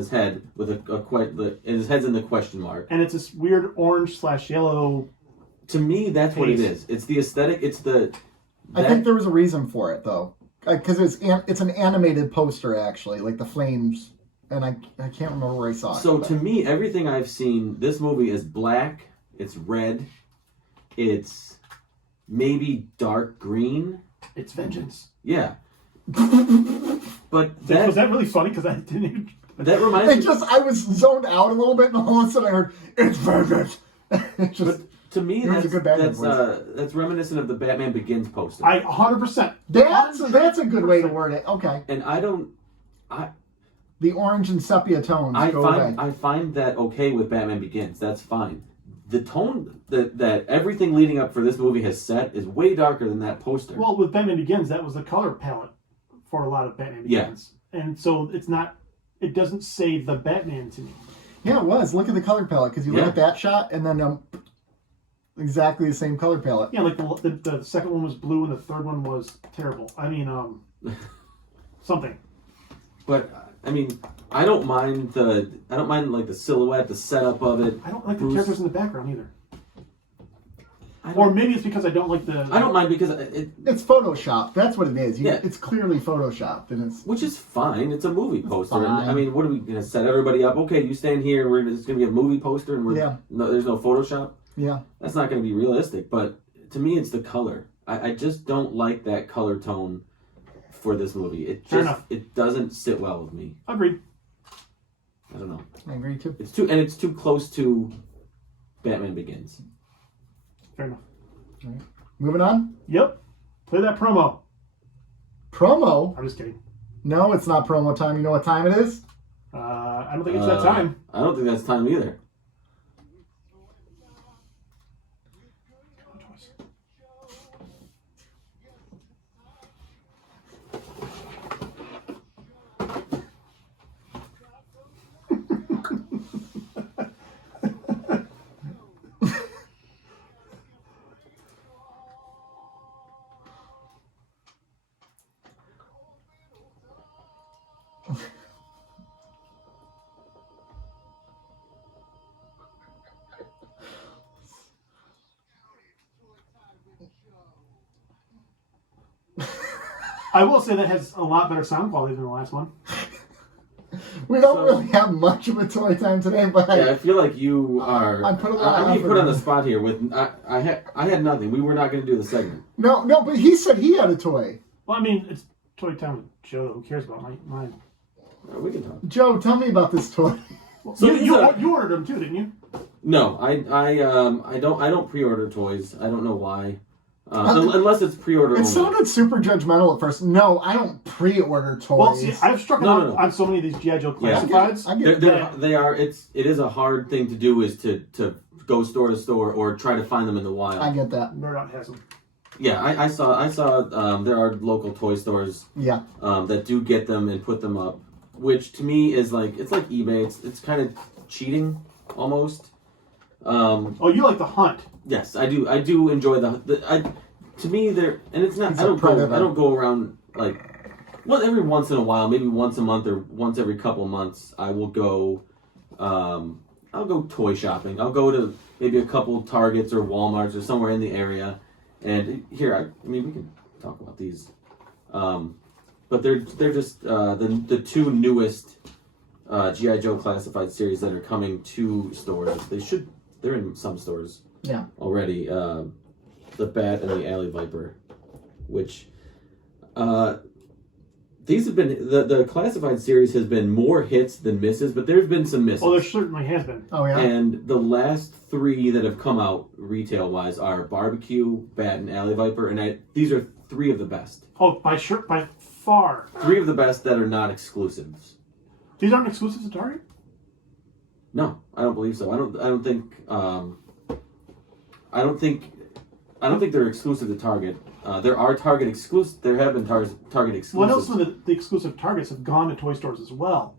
head with and his head's in the question mark. and it's this weird orange/yellow. To me, that's what it is. It's the aesthetic. It's the. I think there was a reason for it though, because it's an animated poster actually, like the flames, and I can't remember where I saw it. So to me, everything I've seen, this movie is black. It's red. It's maybe dark green. It's vengeance. Yeah. But Was that really funny? Because I didn't even... That reminds me. I was zoned out a little bit, and all of a sudden I heard it's vengeance. But to me, that's reminiscent of the Batman Begins poster. 100%. That's a good way to word it. Okay. And the orange and sepia tones I find that okay with Batman Begins. That's fine. The tone that everything leading up for this movie has set is way darker than that poster. Well, with Batman Begins, that was the color palette for a lot of Batman Begins. Yeah. And so it doesn't say the Batman to me. Yeah, it was. Look at the color palette, because you look at that shot, and then exactly the same color palette. Yeah, like the second one was blue, and the third one was terrible. I mean, something. But I mean, I don't mind like the silhouette, the setup of it. I don't like the characters in the background either. Or maybe it's because I don't like the... I don't mind because it's Photoshop. That's what it is. It's clearly Photoshopped, and which is fine. It's a movie poster. And, I mean, what are we going to set everybody up? Okay, you stand here. It's going to be a movie poster, and there's no Photoshop. Yeah, that's not going to be realistic. But to me, it's the color. I just don't like that color tone for this movie. It doesn't sit well with me. Agreed. I don't know. I agree too. It's too close to Batman Begins. Fair enough. All right. Moving on? Yep. Play that promo. Promo? I'm just kidding. No, it's not promo time. You know what time it is? I don't think it's that time. I don't think that's time either. I will say that has a lot better sound quality than the last one. We don't really have much of a toy time today, but I feel like you are. I'm put on the spot here. With I had nothing. We were not going to do the segment. No, but he said he had a toy. Well, I mean, it's toy time with Joe. Who cares about mine? We can talk. Joe, tell me about this toy. So you ordered them too, didn't you? No, I don't pre-order toys. I don't know why. Unless it's pre-order It only. sounded super judgmental at first. No, I don't pre-order toys. Well, see, I've struck No. on so many of these G.I. Joe Yeah. classifieds. I get that. They are. It is a hard thing to do. Is to go store to store or try to find them in the wild. I get that. Nerdot has them. Yeah, I saw. There are local toy stores. Yeah. That do get them and put them up, which to me is like it's like eBay. It's kind of cheating almost. Oh, you like the hunt? Yes, I do. I do enjoy to me, they're and it's not. It's I a predator. don't go around like. Well, every once in a while, maybe once a month or once every couple months, I will go. I'll go toy shopping. I'll go to maybe a couple Targets or Walmarts or somewhere in the area, and here I mean we can talk about these, but they're just the two newest G.I. Joe classified series that are coming to stores. They're in some stores. Yeah. Already, the Bat and the Alley Viper, which these have been the classified series has been more hits than misses, but there's been some misses. Oh, there certainly has been. Oh, yeah. And the last three that have come out retail wise are Barbecue, Bat, and Alley Viper, and these are three of the best. Oh, by far. Three of the best that are not exclusives. These aren't exclusives to Target? No, I don't believe so. I don't think they're exclusive to Target. There are Target exclusive. There have been Target exclusives. Well, I know some of the exclusive Targets have gone to toy stores as well.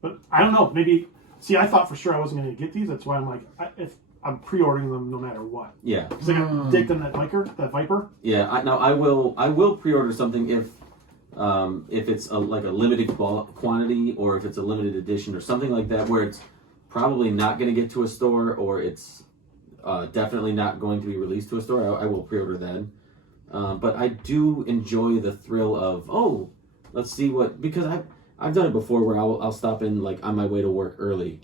But I don't know. Maybe. See, I thought for sure I wasn't going to get these. That's why I'm like, if I'm pre-ordering them no matter what. Yeah. Because I got digged on that Viper. Yeah. I will pre-order something if it's like a limited quantity or if it's a limited edition or something like that where it's probably not going to get to a store or it's definitely not going to be released to a store. I will pre-order that. But I do enjoy the thrill of let's see because I've done it before where I'll stop in like on my way to work early.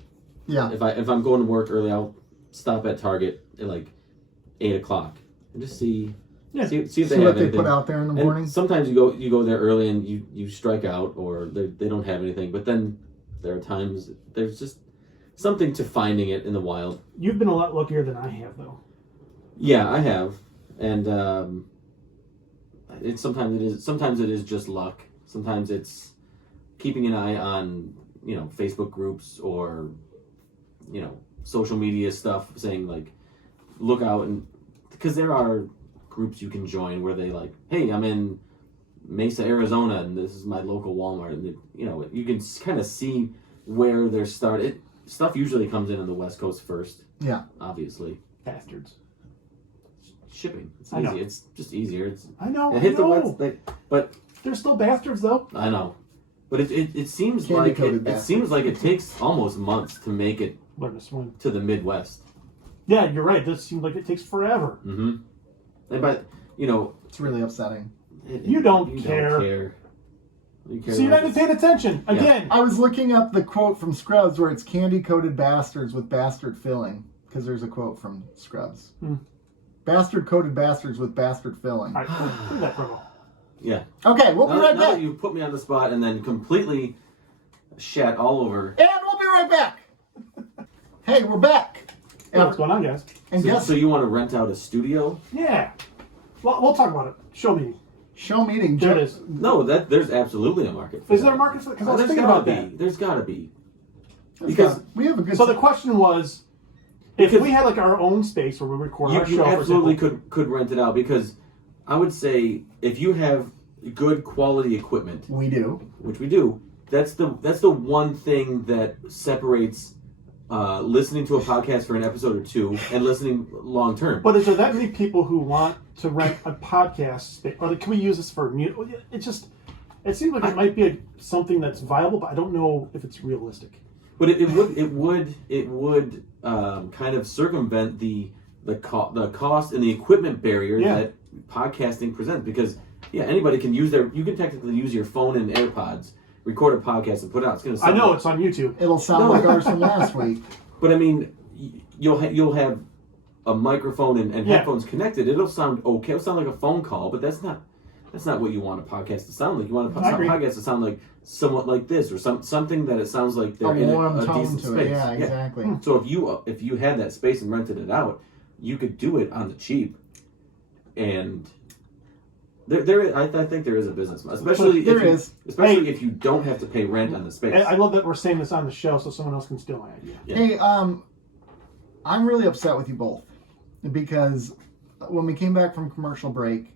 Yeah. If I'm going to work early, I'll stop at Target at like 8:00 and just see. Yeah. See if See they what have they anything. put out there in the And morning. sometimes you go there early and you strike out or they don't have anything. But then there are times there's just something to finding it in the wild. You've been a lot luckier than I have, though. Yeah, I have, and sometimes it is just luck. Sometimes it's keeping an eye on Facebook groups or social media stuff saying like look out, and because there are groups you can join where they like, hey, I'm in Mesa, Arizona, and this is my local Walmart, and you can kind of see where they're started. Stuff usually comes in on the West Coast first. Yeah. Obviously. Bastards. Shipping. It's I know. easy. It's just easier. I know. It hit the I know. West, but They're still bastards, though. I know. But it seems Candy like coated it seems like it takes almost months to make it Learn to swim. to the Midwest. Yeah, you're right. This seems like it takes forever. Mm-hmm. But It's really upsetting. You don't care. Don't care. You care So you're about not even paying attention. Yeah. Again. I was looking up the quote from Scrubs where it's candy-coated bastards with bastard filling. Because there's a quote from Scrubs. Bastard-coated bastards with bastard filling. All right, look at that promo. Yeah. Okay, we'll be right Now that back. you put me on the spot and then completely shat all over. And we'll be right back. Hey, we're back. Hey, what's going on, guys? And guess So you want to rent out a studio? Yeah. Well, we'll talk about it. Show me. show meeting. There it is. No, there's absolutely a market for Is that. there a market for that? Because I was There's thinking gotta about be. that. There's got to be. Because Because we have a good. So the question was, if Because- we had like our own space where we record our You show, absolutely for example, could rent it out because I would say if you have good quality equipment, we do. which we do, that's the one thing that separates listening to a podcast for an episode or two and listening long term. But is there that many people who want to rent a podcast space? Or can we use this for music? It seems like it might be something that's viable, but I don't know if it's realistic. But it would kind of circumvent the cost and the equipment barrier Yeah. that podcasting presents because anybody can you can technically use your phone and AirPods, record a podcast and put it out. It's gonna I sound know it's on YouTube. It'll sound like ours from last week. But I mean, you'll have a microphone and Yeah. headphones connected. It'll sound okay. It'll sound like a phone call, but that's not. That's not what you want a podcast to sound like. You want a I agree. podcast to sound like somewhat like this, or something that it sounds like they're in warm a tone decent to space. it. Yeah, exactly. So if you had that space and rented it out, you could do it on the cheap, and I think there is a business, especially if you don't have to pay rent on the space. And I love that we're saying this on the show so someone else can steal my idea. Yeah. Hey, I'm really upset with you both because when we came back from commercial break,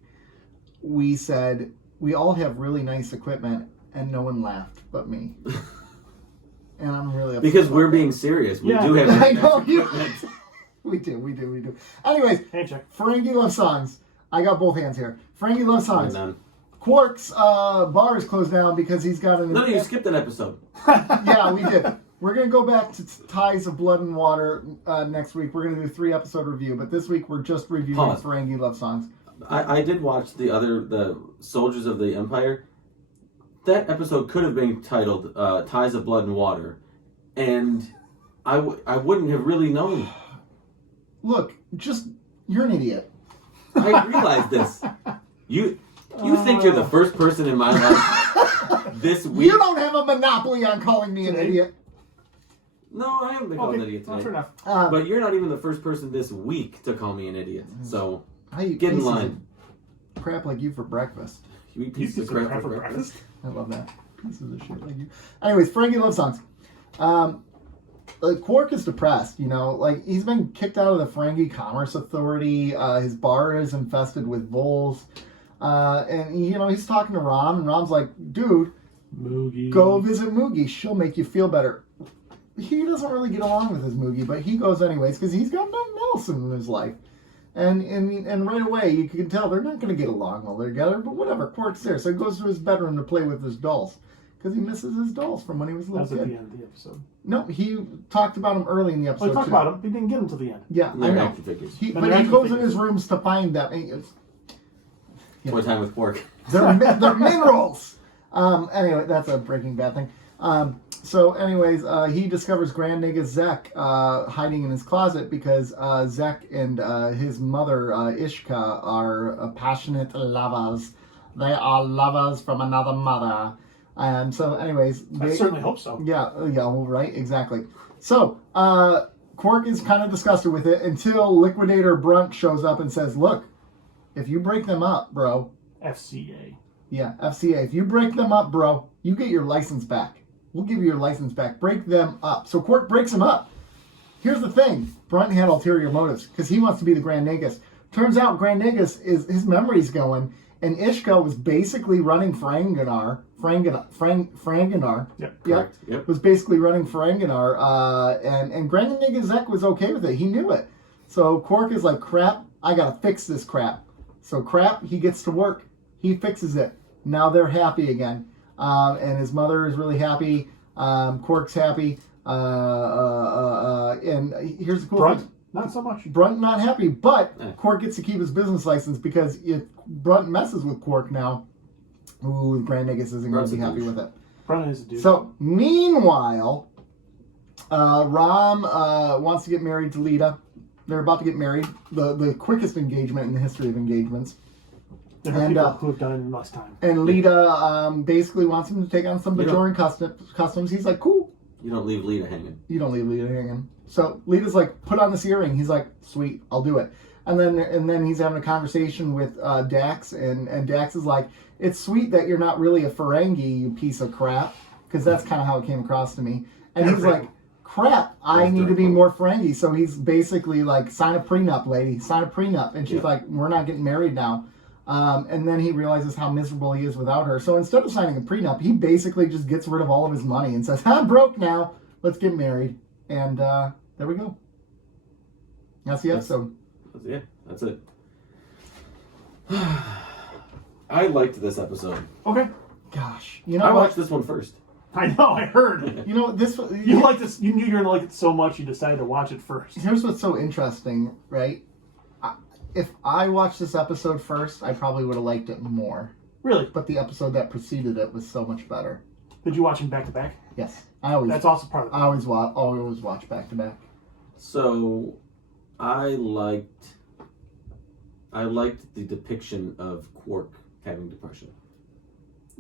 we said we all have really nice equipment and no one laughed but me. And I'm really upset. Because we're being serious. We do have I know equipment. we do. Anyways, Hand check. Ferengi Love Songs. I got both hands here. Ferengi Love Songs. None. Quark's bar is closed down because he's got an... No, you skipped an episode. Yeah, we did. We're going to go back to Ties of Blood and Water next week. We're going to do a 3-episode review, but this week we're just reviewing Ferengi Love Songs. I did watch the Soldiers of the Empire. That episode could have been titled Ties of Blood and Water, and I wouldn't have really known. Look, you're an idiot. I realize this. You think you're the first person in my life this week? You don't have a monopoly on calling me an idiot. No, I haven't been called an idiot today. Fair enough. But you're not even the first person this week to call me an idiot. So I eat get in pieces line. of crap like you for breakfast. You eat pieces of crap for breakfast? I love that. Pieces of shit like you. Anyways, Ferengi Love Songs. Quark is depressed, like he's been kicked out of the Ferengi Commerce Authority. His bar is infested with voles. And he's talking to Rom, and Rom's like, dude, Moogie. go visit Moogie. She'll make you feel better. He doesn't really get along with his Moogie, but he goes anyways because he's got nothing else in his life. And right away, you can tell they're not going to get along while they're together, but whatever, Quark's there. So he goes to his bedroom to play with his dolls because he misses his dolls from when he was a little That was at kid. the end of the episode. No, he talked about them early in the episode. Well, he talked about them. He didn't get them till the end. Yeah, I They're know. action figures. But he goes in his rooms to find them. More time with Quark. They're minerals. Anyway, that's a Breaking Bad thing. So, anyways, he discovers Grand Nigga Zek hiding in his closet because Zek and his mother Ishka are passionate lovers. They are lovers from another mother. And so, anyways, I certainly hope so. Yeah, well, right, exactly. So, Quark is kind of disgusted with it until Liquidator Brunt shows up and says, "Look, if you break them up, bro." FCA. Yeah, FCA. If you break them up, bro, you get your license back. We'll give you your license back. Break them up. So Quark breaks them up. Here's the thing. Brunt had ulterior motives because he wants to be the Grand Nagus. Turns out Grand Nagus is his memory's going, and Ishka was basically running Ferenginar. Yep, correct. Yep. Was basically running Ferenginar, and Grand Nigga Zek was okay with it. He knew it. So Quark is like, crap, I gotta fix this crap. So crap, he gets to work. He fixes it. Now they're happy again. And his mother is really happy. Quark's happy. And here's the cool Brunt, thing. not so much. Brunt not happy, but Quark gets to keep his business license because if Brunt messes with Quark now, Grand Nagus isn't going to be happy with it. Brunt is a dude. So, meanwhile, Rom wants to get married to Lita. They're about to get married. The quickest engagement in the history of engagements. There are people who have done it in less time. And Lita basically wants him to take on some Bajoran customs. He's like, cool. You don't leave Lita hanging. You don't leave Lita hanging. So Lita's like, put on this earring. He's like, sweet, I'll do it. And then he's having a conversation with Dax, and Dax is like, it's sweet that you're not really a Ferengi, you piece of crap, because that's kind of how it came across to me. And he's like, crap, I need to be more Ferengi. So he's basically like, sign a prenup, lady, sign a prenup. And she's like, we're not getting married now. And then he realizes how miserable he is without her. So instead of signing a prenup, he basically just gets rid of all of his money and says, I'm broke now, let's get married. And there we go. That's the episode. Yeah, that's it. I liked this episode. Okay. Gosh, you know I what? watched this one first. I know, I heard. You know, this... You like this. You knew you were going to like it so much you decided to watch it first. Here's what's so interesting, right? If I watched this episode first, I probably would have liked it more. Really? But the episode that preceded it was so much better. Did you watch them back to back? Yes. That's also part of it. I always watch back to back. So, I liked the depiction of Quark having depression.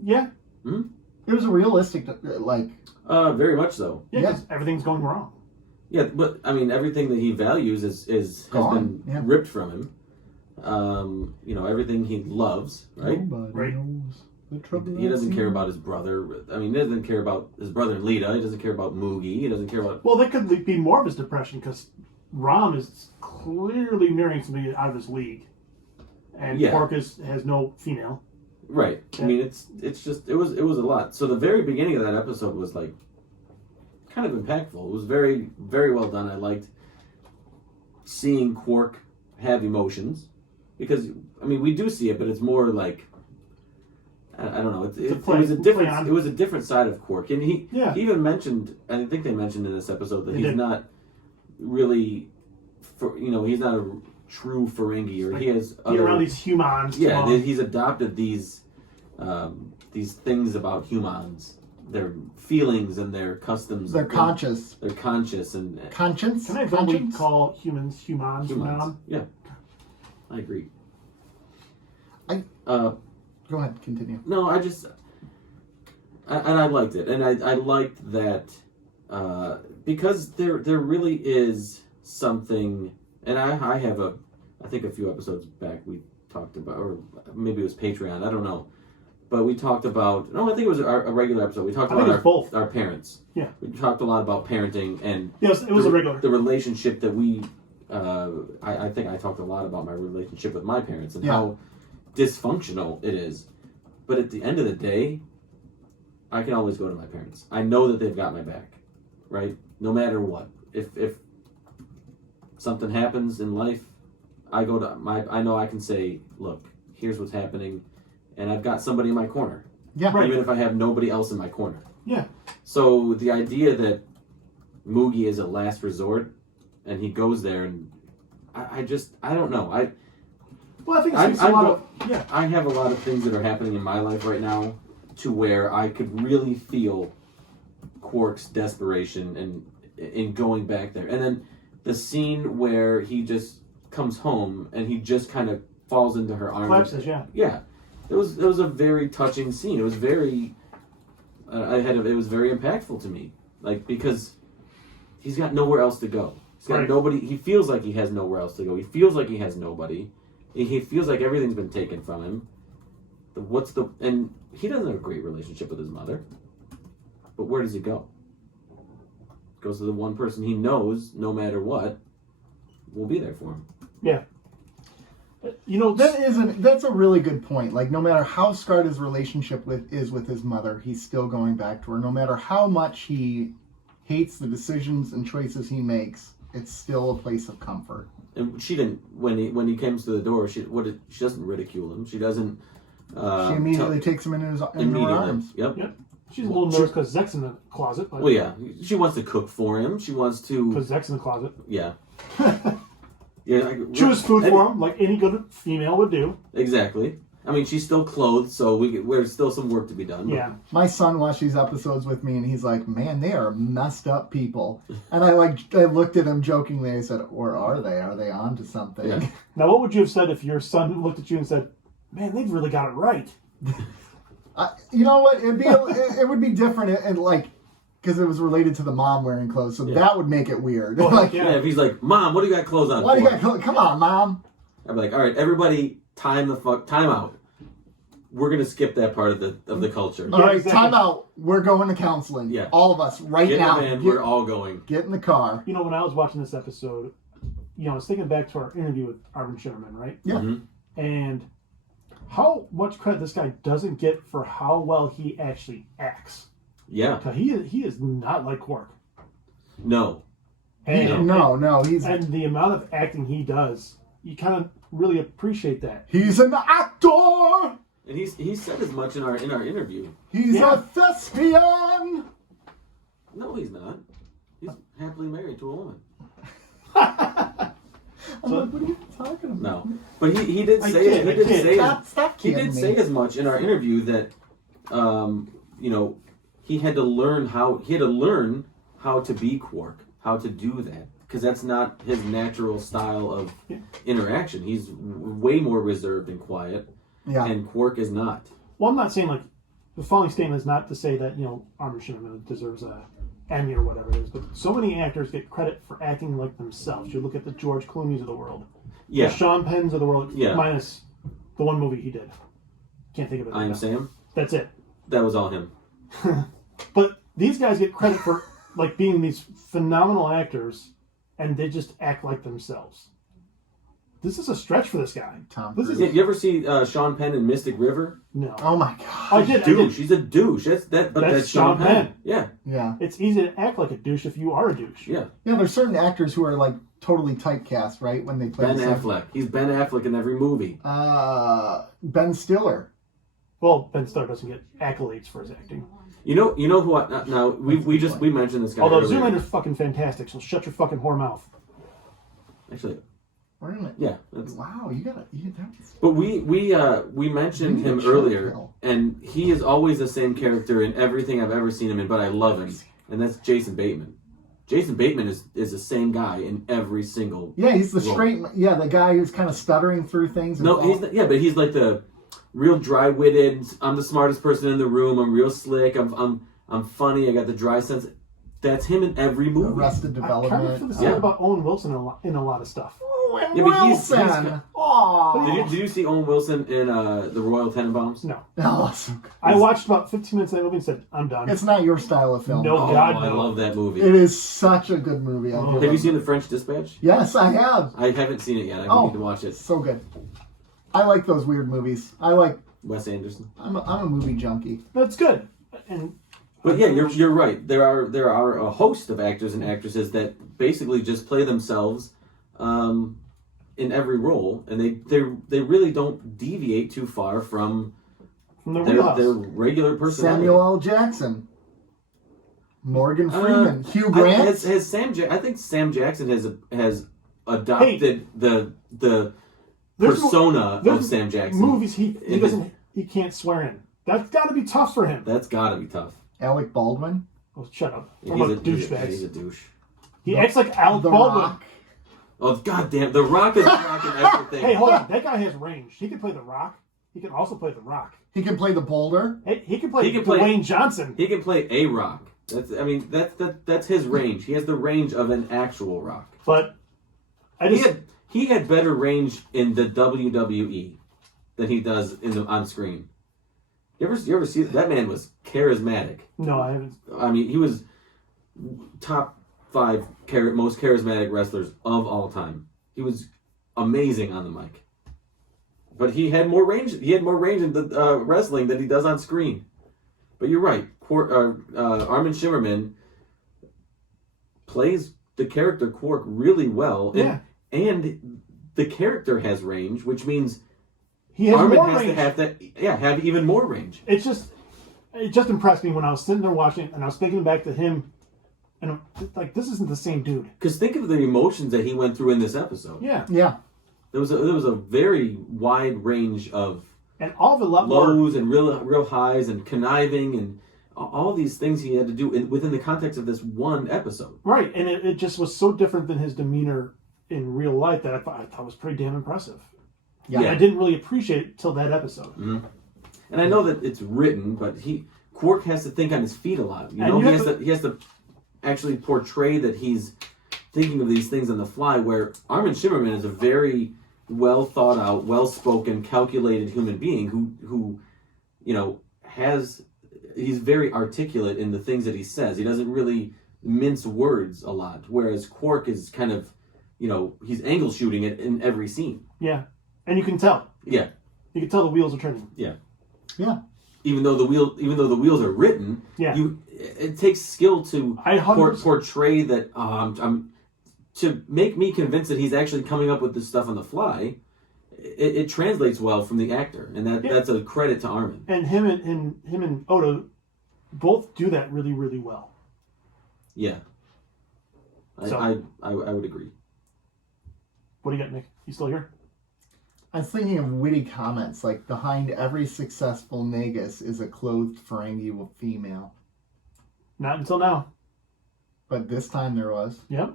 Yeah. It was a realistic, like... Very much so. Yeah, because everything's going wrong. Yeah, but, I mean, everything that he values has been ripped from him. Everything he loves, right? Nobody knows the trouble. He doesn't care about his brother. I mean, he doesn't care about his brother and Lita. He doesn't care about Moogie. He doesn't care about... Well, that could be more of his depression, because Rom is clearly marrying somebody out of his league. And Quark has no female. Right. Yeah. I mean, it's just it was a lot. So the very beginning of that episode was like kind of impactful. It was very, very well done. I liked seeing Quark have emotions, because I mean we do see it, but it's more like I don't know. It was a different side of Quark, and he even mentioned. I think they mentioned in this episode that he's not really, he's not a true Ferengi, or he has other, around these humans. Yeah, he's adopted these things about humans, their feelings and their customs. They're conscious. They're conscious and conscience. Can I only call humans from now on? Yeah, I agree. Go ahead, continue. No, I liked it, and I liked that because there really is something. And I have I think a few episodes back we talked about, or maybe it was Patreon, I don't know. But we talked about, I think it was a regular episode. We talked about our parents. Yeah. We talked a lot about parenting and... Yes, it was a regular. The relationship that we, I think I talked a lot about my relationship with my parents and how dysfunctional it is. But at the end of the day, I can always go to my parents. I know that they've got my back, right? No matter what. If something happens in life, I know I can say, look, here's what's happening, and I've got somebody in my corner. Yeah. Right. Even if I have nobody else in my corner. Yeah. So the idea that Moogie is a last resort, and he goes there, and I don't know. I think I have a lot of things that are happening in my life right now to where I could really feel Quark's desperation in going back there. And then the scene where he just comes home and he just kind of falls into her arms. Collapses, yeah. Yeah. It was a very touching scene. It was very it was very impactful to me. Like, because he's got nowhere else to go. He's got nobody. He feels like he has nowhere else to go. He feels like he has nobody. He feels like everything's been taken from him. And he doesn't have a great relationship with his mother. But where does he go? Goes to the one person he knows, no matter what, will be there for him. Yeah. That's a really good point. Like, no matter how scarred his relationship is with his mother, he's still going back to her. No matter how much he hates the decisions and choices he makes, it's still a place of comfort. And she didn't, when he comes to the door, she doesn't ridicule him. She doesn't. She immediately takes him in her arms. Yep. She's a little nervous because Zek's in the closet. But... Well, yeah. She wants to cook for him. She wants to... Because Zek's in the closet. Yeah. Choose food for him, like any good female would do. Exactly. I mean, she's still clothed, so there's still some work to be done. Yeah. My son watched these episodes with me, and he's like, "Man, they are messed up people." And I looked at him jokingly. I said, "Or are they? Are they on to something?" Yeah. Now, what would you have said if your son looked at you and said, "Man, they've really got it right"? You know what? It would be different, and like, because it was related to the mom wearing clothes, so that would make it weird. Well, like, if he's like, "Mom, what do you got clothes on?" Why do you got clothes? Come on, Mom. I'd be like, "All right, everybody, time out. We're gonna skip that part of the culture." All right, exactly. Time out. We're going to counseling. Yeah, all of us now. Get in the van. We're all going. Get in the car. You know, when I was watching this episode, I was thinking back to our interview with Arvin Sherman, right? Yeah. Mm-hmm. And how much credit this guy doesn't get for how well he actually acts. Yeah. Because he is not like Quark. No. No. He's and the amount of acting he does, you kind of really appreciate that. He's an actor. And he said as much in our interview. He's a thespian. No, he's not. He's happily married to a woman. I'm like, what are you talking about? No, but he did say he did say as much in our interview that he had to learn how to be Quark, how to do that, because that's not his natural style of interaction. He's way more reserved and quiet. Yeah. and Quark is not. Well, I'm not saying like the following statement is not to say that Armin Shimmerman deserves a Emmy or whatever it is, but so many actors get credit for acting like themselves. You look at the George Clooney's of the world, Yeah, the Sean Penns of the world, Yeah. minus the one movie he did. Can't think of it. I Am Sam. That's it. That was all him. But these guys get credit for like being these phenomenal actors, and they just act like themselves. This is a stretch for this guy. Tom This Cruise. is You ever see Sean Penn in Mystic River? no. Oh my I god. did. Douche. He's a douche. But That's that's Sean Sean Penn. Penn. Yeah, Yeah. It's easy to act like a douche if you are a douche. yeah. Yeah, there's certain actors who are like totally typecast, right? When they play Ben the same- Affleck. He's Ben Affleck in every movie. Ben Stiller. Well, Ben Stiller doesn't get accolades for his acting. You know who? Now we mentioned this guy Although earlier. Zoolander's fucking fantastic, so shut your fucking whore mouth. Actually, Really? yeah. That's, Wow, you gotta. That's, but we mentioned You need him a chill earlier, pill. and he is always the same character in everything I've ever seen him in. But I love him, and that's Jason Bateman. Jason Bateman is the same guy in every single. yeah, he's the role. straight. Yeah, the guy who's kind of stuttering through things. and No, fall- he's not, yeah, but he's like the real dry-witted. I'm the smartest person in the room. I'm real slick. I'm funny. I got the dry sense. That's him in every movie. Arrested I kind of Development. feel the same about Owen Wilson in a lot of stuff. Owen Yeah, but he's- Wilson. Aw. Did you see Owen Wilson in the Royal Tenenbaums? No. Oh, so good. I watched about 15 minutes of that movie and said, I'm done. It's not your style of film. No. Oh, God, I no. love that movie. It is such a good movie. Oh. Have you seen The French Dispatch? Yes, I have. I haven't seen it yet. I Oh. need to watch it. So good. I like those weird movies. Wes Anderson. I'm a movie junkie. That's good. And But yeah, you're right. There are a host of actors and actresses that basically just play themselves in every role, and they really don't deviate too far from from the their wheelhouse. regular personality. Samuel L. Jackson. Morgan Freeman. Hugh Grant. Has Sam? I think Sam Jackson has adopted the There's persona of there's Sam Jackson. movies he can't swear in. That's got to be tough for him. That's got to be tough. Alec Baldwin. Oh, shut up. He's What a about douchebags? He's a douche. He acts like Alec The Baldwin. Rock. Oh goddamn! The Rock is rocking everything. Hey, hold on. That guy has range. He can play The Rock. He can also play The Rock. He can play the boulder. Hey, he can play He can play- Dwayne Johnson. He can play a Rock. That's his range. He has the range of an actual Rock. But I He just had better range in the WWE than he does on screen. You ever see that man was charismatic? no, I haven't. I mean, he was top 5 most charismatic wrestlers of all time. He was amazing on the mic, but he had more range. He had more range in the wrestling than he does on screen. But you're right. Armin Shimmerman plays the character Quark really well, and the character has range, which means He has Armin more has range. to have even more range. It just impressed me when I was sitting there watching it and I was thinking back to him, and I'm like, this isn't the same dude. Because think of the emotions that he went through in this episode. Yeah, Yeah. There was a very wide range of and all of it a lot more. lows and real highs and conniving and all these things he had to do within the context of this one episode. Right, and it just was so different than his demeanor in real life that I thought was pretty damn impressive. Yeah. And I didn't really appreciate it till that episode. Mm-hmm. And I know that it's written, but Quark has to think on his feet a lot. You know, he has to actually portray that he's thinking of these things on the fly. Where Armin Shimmerman is a very well thought out, well spoken, calculated human being who he's very articulate in the things that he says. He doesn't really mince words a lot. Whereas Quark is kind of, he's angle shooting it in every scene. Yeah, and you can tell. Yeah. You can tell the wheels are turning. Yeah. Yeah. Even though the wheels are written, Yeah. it takes skill to I 100% portray that. To make me convinced that he's actually coming up with this stuff on the fly. It translates well from the actor, and that's a credit to Armin. And him and Odo both do that really, really well. Yeah, So- I would agree. What do you got, Nick? You still here? I was thinking of witty comments like, behind every successful Nagus is a clothed Ferengi female. Not until now. But this time there was. Yep.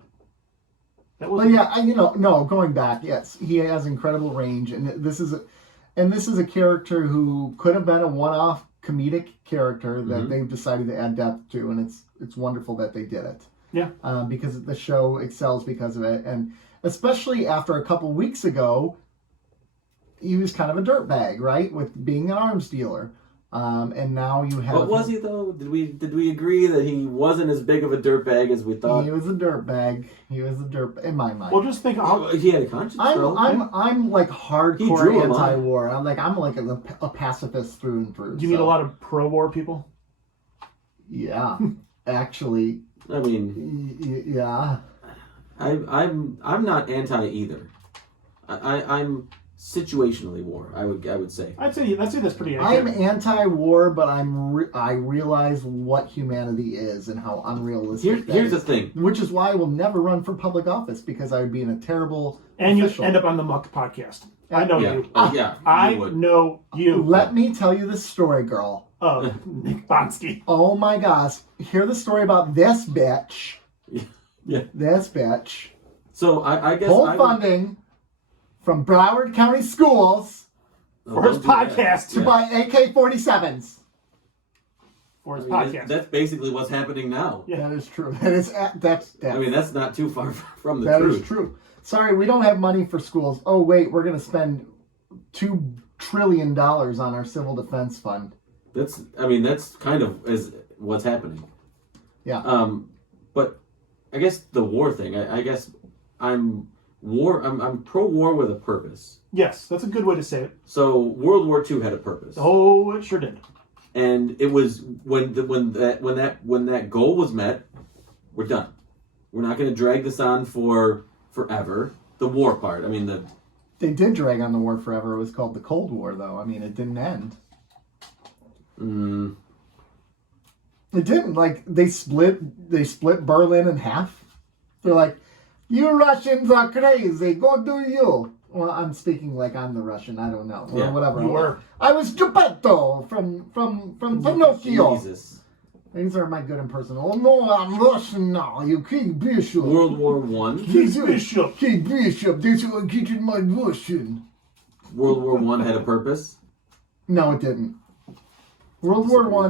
That was. But yeah, no, going back, yes, he has incredible range, and this is, And this is a character who could have been a one-off comedic character that they've decided to add depth to, and it's wonderful that they did it. Yeah. Because the show excels because of it, and especially after a couple weeks ago, he was kind of a dirtbag, right, with being an arms dealer. And now you have... But was he, though? Did we agree that he wasn't as big of a dirtbag as we thought? He was a dirtbag. He was a dirt in my mind. Well, just think how... He had a conscience, I'm like hardcore anti-war. I'm like a pacifist through and through. Do you meet a lot of pro-war people? Yeah, actually. I mean... Yeah. I'm not anti either. I'm situationally war. I would say. I'd say that's pretty accurate. I'm anti-war, but I realize what humanity is and how unrealistic. Here's the thing, which is why I will never run for public office, because I would be in a terrible. And official. you end up on the Muck podcast. I know you. I know you. Let me tell you the story, girl. Oh, Nick Bonsky. Oh my gosh! Hear the story about this bitch. Yeah. This bitch. So I guess Full funding from Broward County Schools for his podcast to buy AK-47s. For his podcast. That's basically what's happening now. Yeah. That is true. That's. I mean, that's not too far from the truth. truth. That is true. Sorry, we don't have money for schools. Oh wait, we're going to spend $2 trillion on our civil defense fund. That's kind of is what's happening. Yeah. But I guess the war thing. I guess I'm pro-war with a purpose. Yes, that's a good way to say it. So World War II had a purpose. Oh, it sure did. And it was when that goal was met, we're done. We're not going to drag this on for forever. The war part. I mean They did drag on the war forever. It was called the Cold War, though. I mean, it didn't end. It didn't. Like they split Berlin in half. They're like, you Russians are crazy. Go do you. Well, I'm speaking like I'm the Russian. I don't know. Or whatever. You were. I was Geppetto from Pinocchio. Jesus. These are my good impersonators. Oh no, I'm Russian now. You King Bishop. World War I. King Bishop. King Bishop. This is getting my Russian. World War I had a purpose. No, it didn't. World War I.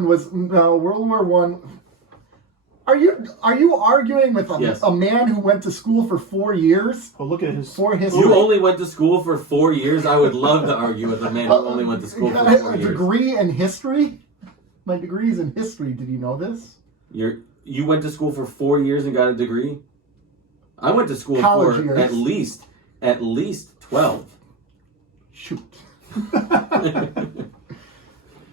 Are you arguing with a man who went to school for 4 years? Oh, look at his history. You only went to school for 4 years? I would love to argue with a man who only went to school for 4 years. A degree in history? My degree is in history. Did you know this? You went to school for 4 years and got a degree? I went to school College for years. at least 12. Shoot.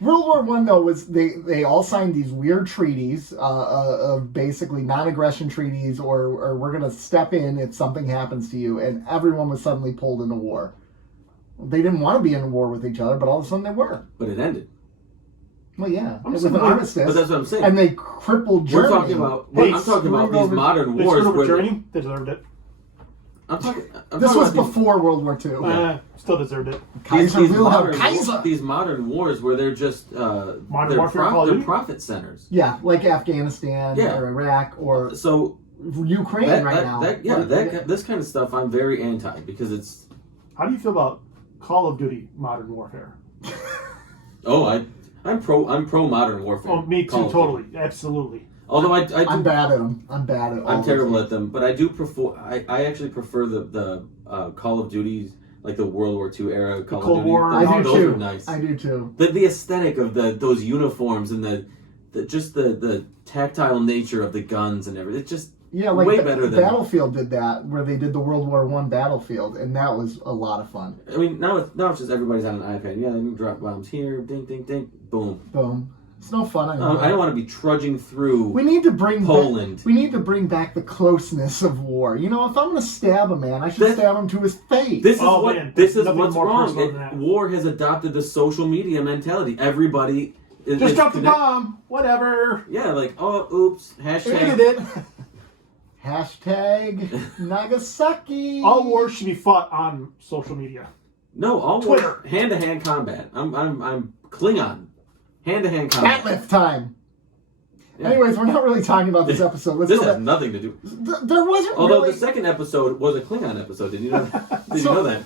World War I, though, was they all signed these weird treaties of basically non-aggression treaties, or we're going to step in if something happens to you, and everyone was suddenly pulled into war. They didn't want to be in war with each other, but all of a sudden they were. But it ended. Well, yeah, it was an armistice. But that's what I'm saying. And they crippled Germany. I'm talking about these modern wars. Where Germany deserved it. This was before World War II. Still deserved it. These modern wars where they're just they're profit centers. Yeah, like Afghanistan or Iraq or Ukraine right now. This kind of stuff I'm very anti because it's. How do you feel about Call of Duty Modern Warfare? I'm pro modern warfare. Oh, me too, totally, absolutely. Although I'm bad at them. I'm bad at. I'm terrible at them, but I do prefer. I actually prefer the Call of Duties, like the World War II era Call of Duty. Cold War. I do those too. Are nice. I do too. The aesthetic of those uniforms and the tactile nature of the guns and everything. It's just way better than Battlefield did that, where they did the World War I Battlefield, and that was a lot of fun. I mean, now it's just everybody's on an iPad. Yeah, they can drop bombs here, ding, ding, ding, boom, boom. It's no fun anymore. I don't want to be trudging through. We need to bring Poland. We need to bring back the closeness of war. You know, if I'm going to stab a man, I should stab him to his face. This is what's wrong. War has adopted the social media mentality. Everybody just drop the bomb. Whatever. Yeah, like oops. Hashtag. It. Hashtag Nagasaki. All wars should be fought on social media. No, all Twitter. Hand-to-hand combat. I'm Klingon. Hand-to-hand combat. Catlift time. Yeah. Anyways, we're not really talking about this episode. This has nothing to do. There wasn't. Although the second episode was a Klingon episode. Did you know? Did you know that?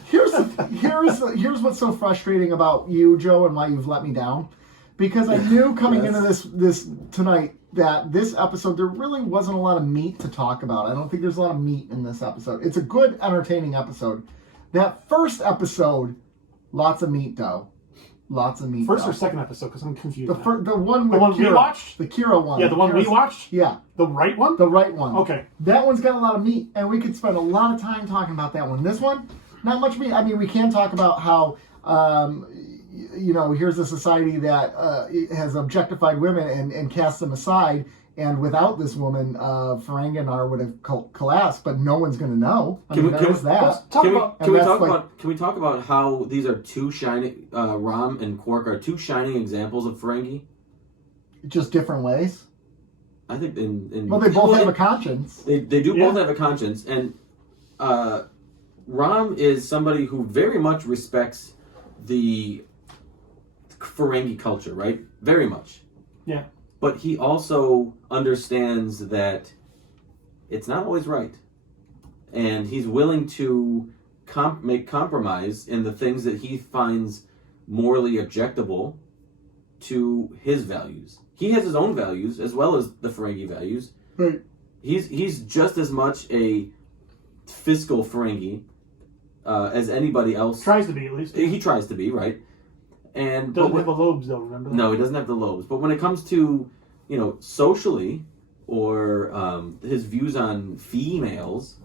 here's what's so frustrating about you, Joe, and why you've let me down. Because I knew coming into this tonight that this episode there really wasn't a lot of meat to talk about. I don't think there's a lot of meat in this episode. It's a good, entertaining episode. That first episode, lots of meat though. Lots of meat. First though. or second episode? Because I'm confused. The one with we Kira. watched? The Kira one. Yeah, the one we watched? Yeah. The right one? The right one. Okay. That one's got a lot of meat, and we could spend a lot of time talking about that one. This one, not much meat. I mean, we can talk about how, here's a society that has objectified women and cast them aside, and without this woman, Ferengi would have collapsed, but no one's going to know. Can we talk about how these are two shining, Rom and Quark are two shining examples of Ferengi? Just different ways? I think well, they both have a conscience. They do both have a conscience, and Rom is somebody who very much respects the Ferengi culture, right? Very much. Yeah. But he also understands that it's not always right. And he's willing to make compromise in the things that he finds morally objectable to his values. He has his own values as well as the Ferengi values. Right. He's just as much a fiscal Ferengi as anybody else. Tries to be, at least. He tries to be, right? And doesn't have the lobes, though, remember that? No, he doesn't have the lobes. But when it comes to, socially, or his views on females,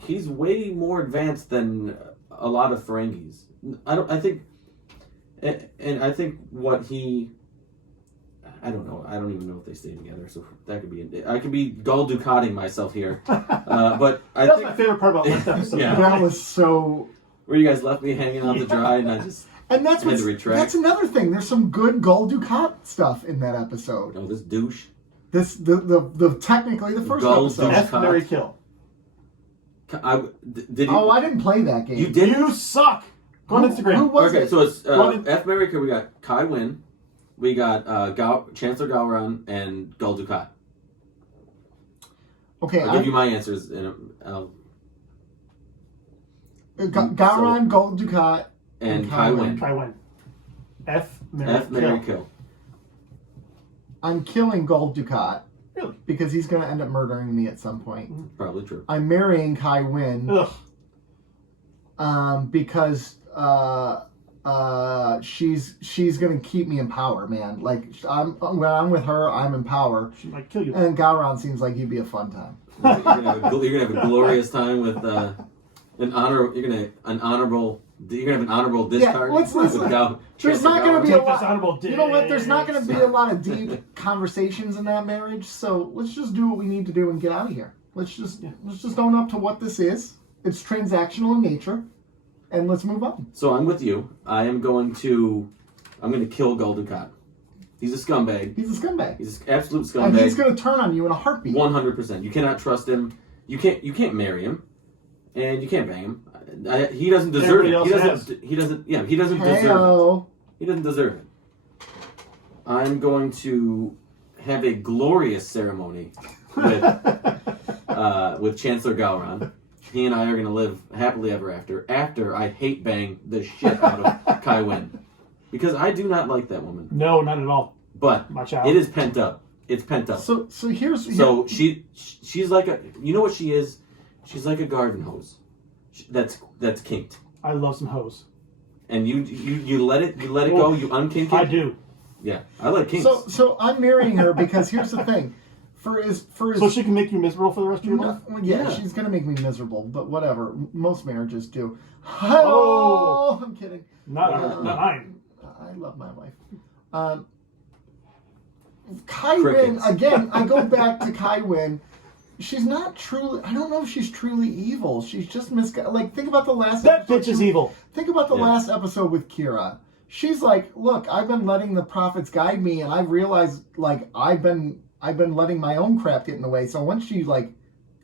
he's way more advanced than a lot of Ferengis. I think what he... I don't know. I don't even know if they stay together, so that could be... I could be Gul Dukating myself here. But That's my favorite part about last episode. Yeah. That was so... Where you guys left me hanging out to dry, and I just and that's had to retract. That's another thing. There's some good Gul Dukat stuff in that episode. Oh, this douche. The technically the first Gul episode. F, Marry, Kill. Did you? Oh, I didn't play that game. You did? You suck. Go on Instagram. Who was okay, it? so it's F, Marry, Kill. We got Kai Wynn, we got Chancellor Gowron, and Gul Dukat. Okay, I'll give you my answers in Gowron, Gul Dukat, and Kai Wynn. Kai Wynn. F, Marry, Kill. I'm killing Gul Dukat. Really? Because he's going to end up murdering me at some point. Probably true. I'm marrying Kai Wynn. Ugh. Because she's going to keep me in power, man. Like when I'm with her, I'm in power. She might kill you. And Gowron seems like he'd be a fun time. You're gonna have a glorious time with an honorable discharge. Yeah, let's listen. There's not going to be a lot. You know what? There's not going to be a lot of deep conversations in that marriage. So let's just do what we need to do and get out of here. Let's just own up to what this is. It's transactional in nature, and let's move on. So I'm with you. I'm going to kill Gul Dukat. He's a scumbag. He's a scumbag. He's an absolute scumbag. And he's going to turn on you in a heartbeat. 100%. You cannot trust him. You can't marry him, and you can't bang him. He doesn't deserve it. He doesn't deserve it. He doesn't deserve it. I'm going to have a glorious ceremony with Chancellor Gowron. He and I are going to live happily ever after I hate bang the shit out of Kai Wynn. Because I do not like that woman. No, not at all. But my child. It is pent up. It's pent up. So she's like a, you know what she is? She's like a garden hose. That's kinked. I love some hose. And you let it go. You unkink it. I do. Yeah, I like kinks. So I'm marrying her because here's the thing. So she can make you miserable for the rest of your life? Yeah, she's going to make me miserable, but whatever. Most marriages do. Oh, I'm kidding. Not mine. I love my wife. Kai Wynn, again, I go back to Kai Wynn. She's not truly, I don't know if she's truly evil. She's just misguided. Like, think about the last episode. That bitch is evil. Think about the last episode with Kira. She's like, look, I've been letting the prophets guide me, and I've realized, like, I've been letting my own crap get in the way. So once she, like,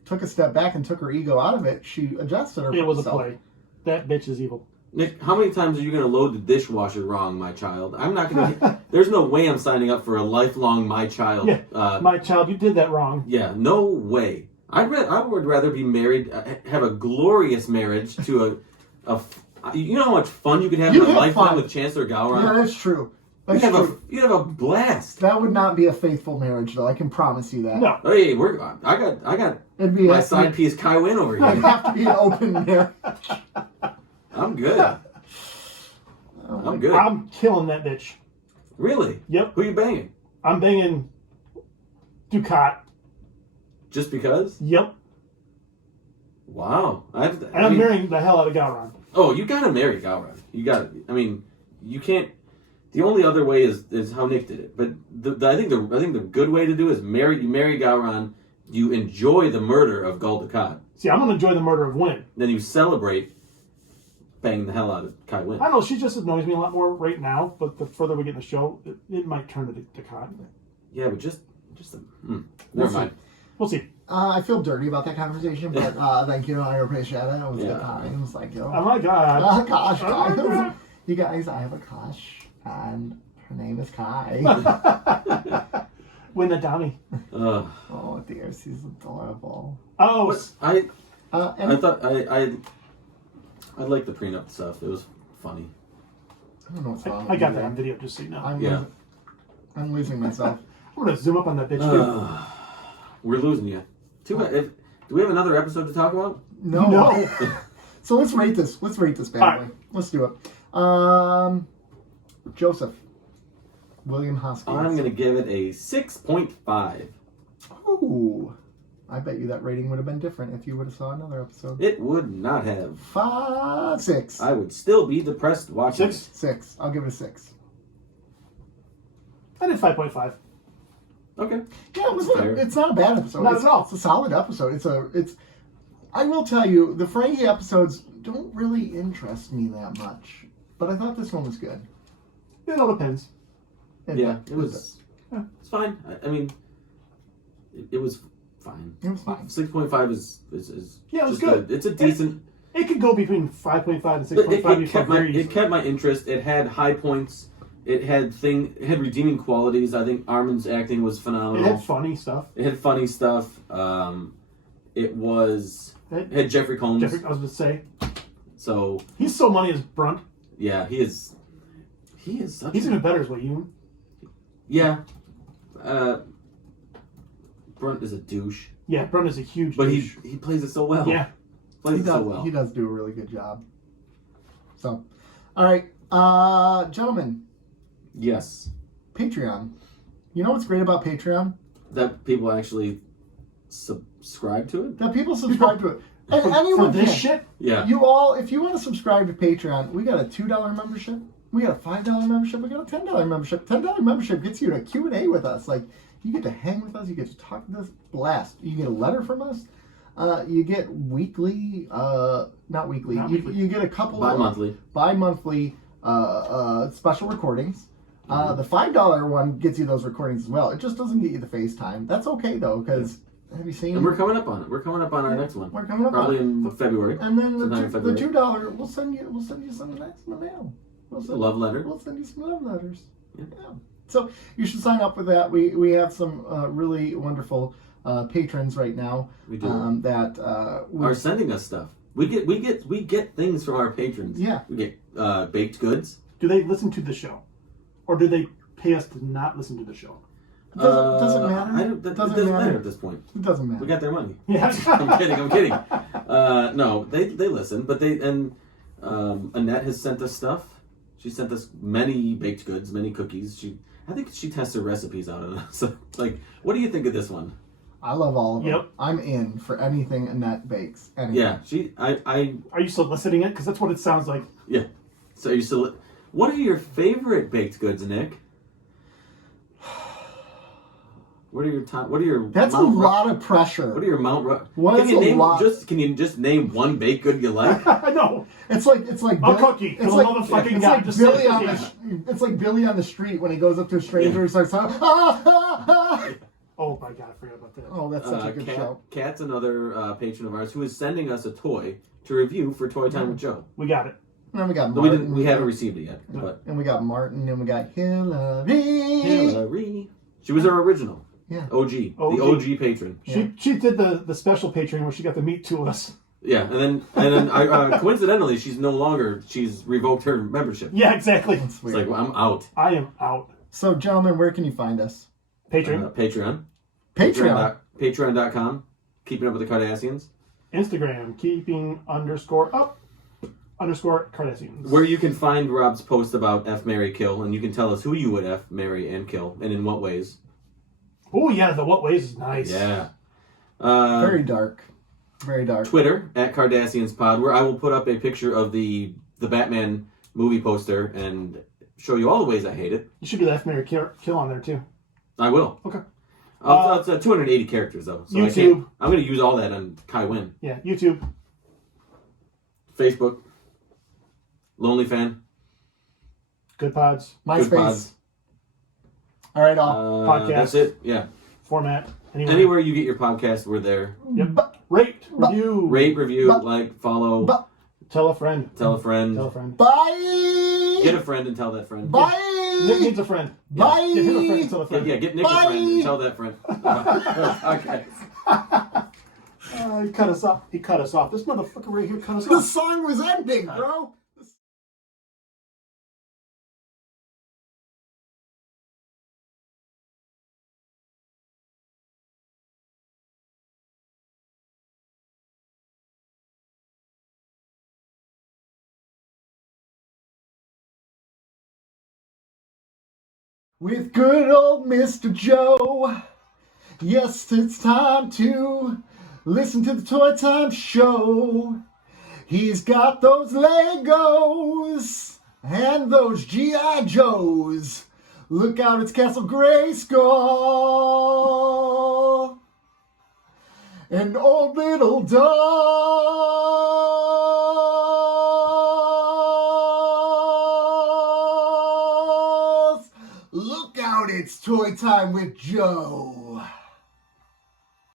took a step back and took her ego out of it, she adjusted herself. It was a play. That bitch is evil. Nick, how many times are you going to load the dishwasher wrong, my child? I'm not going to... There's no way I'm signing up for a lifelong my child. Yeah, my child, you did that wrong. Yeah, no way. I would rather be married, have a glorious marriage to You know how much fun you could have You in a have lifetime fun. with Chancellor Gowron? Yeah, that's true. You'd That's have, true. you'd have a blast. That would not be a faithful marriage, though. I can promise you that. No. Hey, I got It'd be my side piece Kai Wynn over It'd here. have to be an open marriage. I'm good. I'm good. I'm killing that bitch. Really? Yep. Who you banging? I'm banging Ducat. Just because? Yep. Wow. And I'm marrying the hell out of Gowron. Oh, you gotta marry Gowron. You gotta. I mean, you can't. The only other way is how Nick did it. But I think the good way to do is you marry Gowron. You enjoy the murder of Gul Dukat. See, I'm gonna enjoy the murder of Wynn. Then you celebrate banging the hell out of Kai Wynn. I don't know, she just annoys me a lot more right now, but the further we get in the show, it might turn to Ducat. Yeah, but never mind. We'll see. I feel dirty about that conversation, but thank you. I appreciate it. It was good times. Like, yo. Oh my god. Oh, gosh, Oh my guys. God. You guys, I have a crush, and her name is Kai. Win the Donnie. Oh, dear, she's adorable. Oh, I And thought I liked the prenup stuff. It was funny. I don't know what's wrong I with got you that there. on video, just so you know. I'm losing myself. I'm gonna zoom up on that bitch too. We're losing you. Do we have another episode to talk about? No. So let's rate this. Let's rate this bad boy. right. Let's do it. Joseph. William Hoskins. I'm gonna give it a 6.5. Ooh. I bet you that rating would have been different if you would have saw another episode. It would not have. 6. I would still be depressed watching 6? 6. I'll give it a 6. I did 5.5. it. Okay. Yeah, it was Fair. it's not a bad episode. Not at all. It's a solid episode. It's I will tell you, the Ferengi episodes don't really interest me that much. But I thought this one was good. It all depends. It was. It's fine. I mean, it was fine. It was fine. 6.5 is Yeah, it was just good. It's a decent. It could go between 5.5 and It 6.5. it kept my interest. It had high points. It had redeeming qualities. I think Armin's acting was phenomenal. It had funny stuff. It had funny stuff. It had Jeffrey Combs. I was going to say. So He's so money as Brunt. yeah, he is such. He's even better as what you. Yeah. Brunt is a douche, Yeah, Brunt is a huge but douche. he plays it so well. Yeah. Plays He it does, so well. he does do a really good job. So, all right, gentlemen, Yes, Patreon. You know what's great about Patreon? that people actually subscribe to it. That people subscribe to it. And For anyone this can. shit? Yeah. You all, if you want to subscribe to Patreon, we got a $2 membership. We got a $5 membership. We got a $10 membership. $10 membership gets you to Q&A with us. Like, you get to hang with us. You get to talk with us. Blast. You get a letter from us. You get weekly, not weekly. You get a couple bi-monthly special recordings. The $5 one gets you those recordings as well. It just doesn't get you the FaceTime. That's okay though, because have you seen? And we're coming up on it. We're coming up on our next one. We're coming up probably on in February. And then Sometime in the February. $2, we'll send you some nice in the mail. A love letter. We'll send you some love letters. Yeah. Yeah. So you should sign up with that. We have some really wonderful patrons right now. We do. That Are sending us stuff. We get things from our patrons. Yeah. We get baked goods. Do they listen to the show? Or do they pay us to not listen to the show? Doesn't matter. It doesn't matter at this point. It doesn't matter. We got their money. Yeah. I'm kidding. No, they listen, but Annette has sent us stuff. She sent us many baked goods, many cookies. I think she tests her recipes out on us. So, like, what do you think of this one? I love all of them. Yep. I'm in for anything Annette bakes. Anything. Yeah, Are you soliciting it? Because that's what it sounds like. yeah. So you still. What are your favorite baked goods, Nick? What are your top? What are your? That's Mount a lot of pressure. What are your Mount? What's Can you a name lot? Can you just name one baked good you like? I know. It's like A cookie. It's The like motherfucking it's guy like just Billy said on cookie. it's like Billy on the street when he goes up to a stranger and starts talking. Oh my god, I forgot about that. Oh, that's such a good show. Kat's another patron of ours who is sending us a toy to review for Toy Time with Joe. We got it. And then we got No, Martin. we haven't received it yet, but And we got Martin, and we got Hillary. Hillary. She was our original. Yeah. OG. The OG patron. She did the special Patreon where she got to meet two of us. Yeah, and then I coincidentally, she's revoked her membership. Yeah, exactly. That's It's weird. like, well, I'm out. I am out. So, gentlemen, where can you find us? Patreon, Patreon. Patreon.com. Keeping Up with the Cardassians. Instagram, keeping_up_Cardassians. Where you can find Rob's post about F, marry, kill, and you can tell us who you would F, marry, and kill, and in what ways. Oh yeah, the what ways is nice. Yeah. Very dark. Very dark. Twitter, @CardassiansPod, where I will put up a picture of the Batman movie poster and show you all the ways I hate it. You should do the F Mary kill on there too. I will. Okay. It's 280 characters, though. So YouTube. I'm going to use all that on Kai Wynn. Yeah, YouTube. Facebook. Lonely Fan. Good Pods. MySpace. Good Pods. All right, all. Podcast. That's it. Yeah. Format. Anywhere you get your podcast, we're there. Yep. Rate. Review. Rate, review, like, follow. Tell a friend. Tell a friend. Tell a friend. Bye! Get a friend and tell that friend. Bye! Nick needs a friend. Bye! Give him a friend and tell a friend. Yeah, get Nick Bye! a friend and tell that friend. Okay. He cut us off. He cut us off. This motherfucker right here cut us The off. song was ending, bro! With good old Mr. Joe. Yes, it's time to listen to the Toy Time Show. He's got those Legos and those G.I. Joes. Look out, it's Castle Grayskull. And old little dolls. Look out, it's Toy Time with Joe.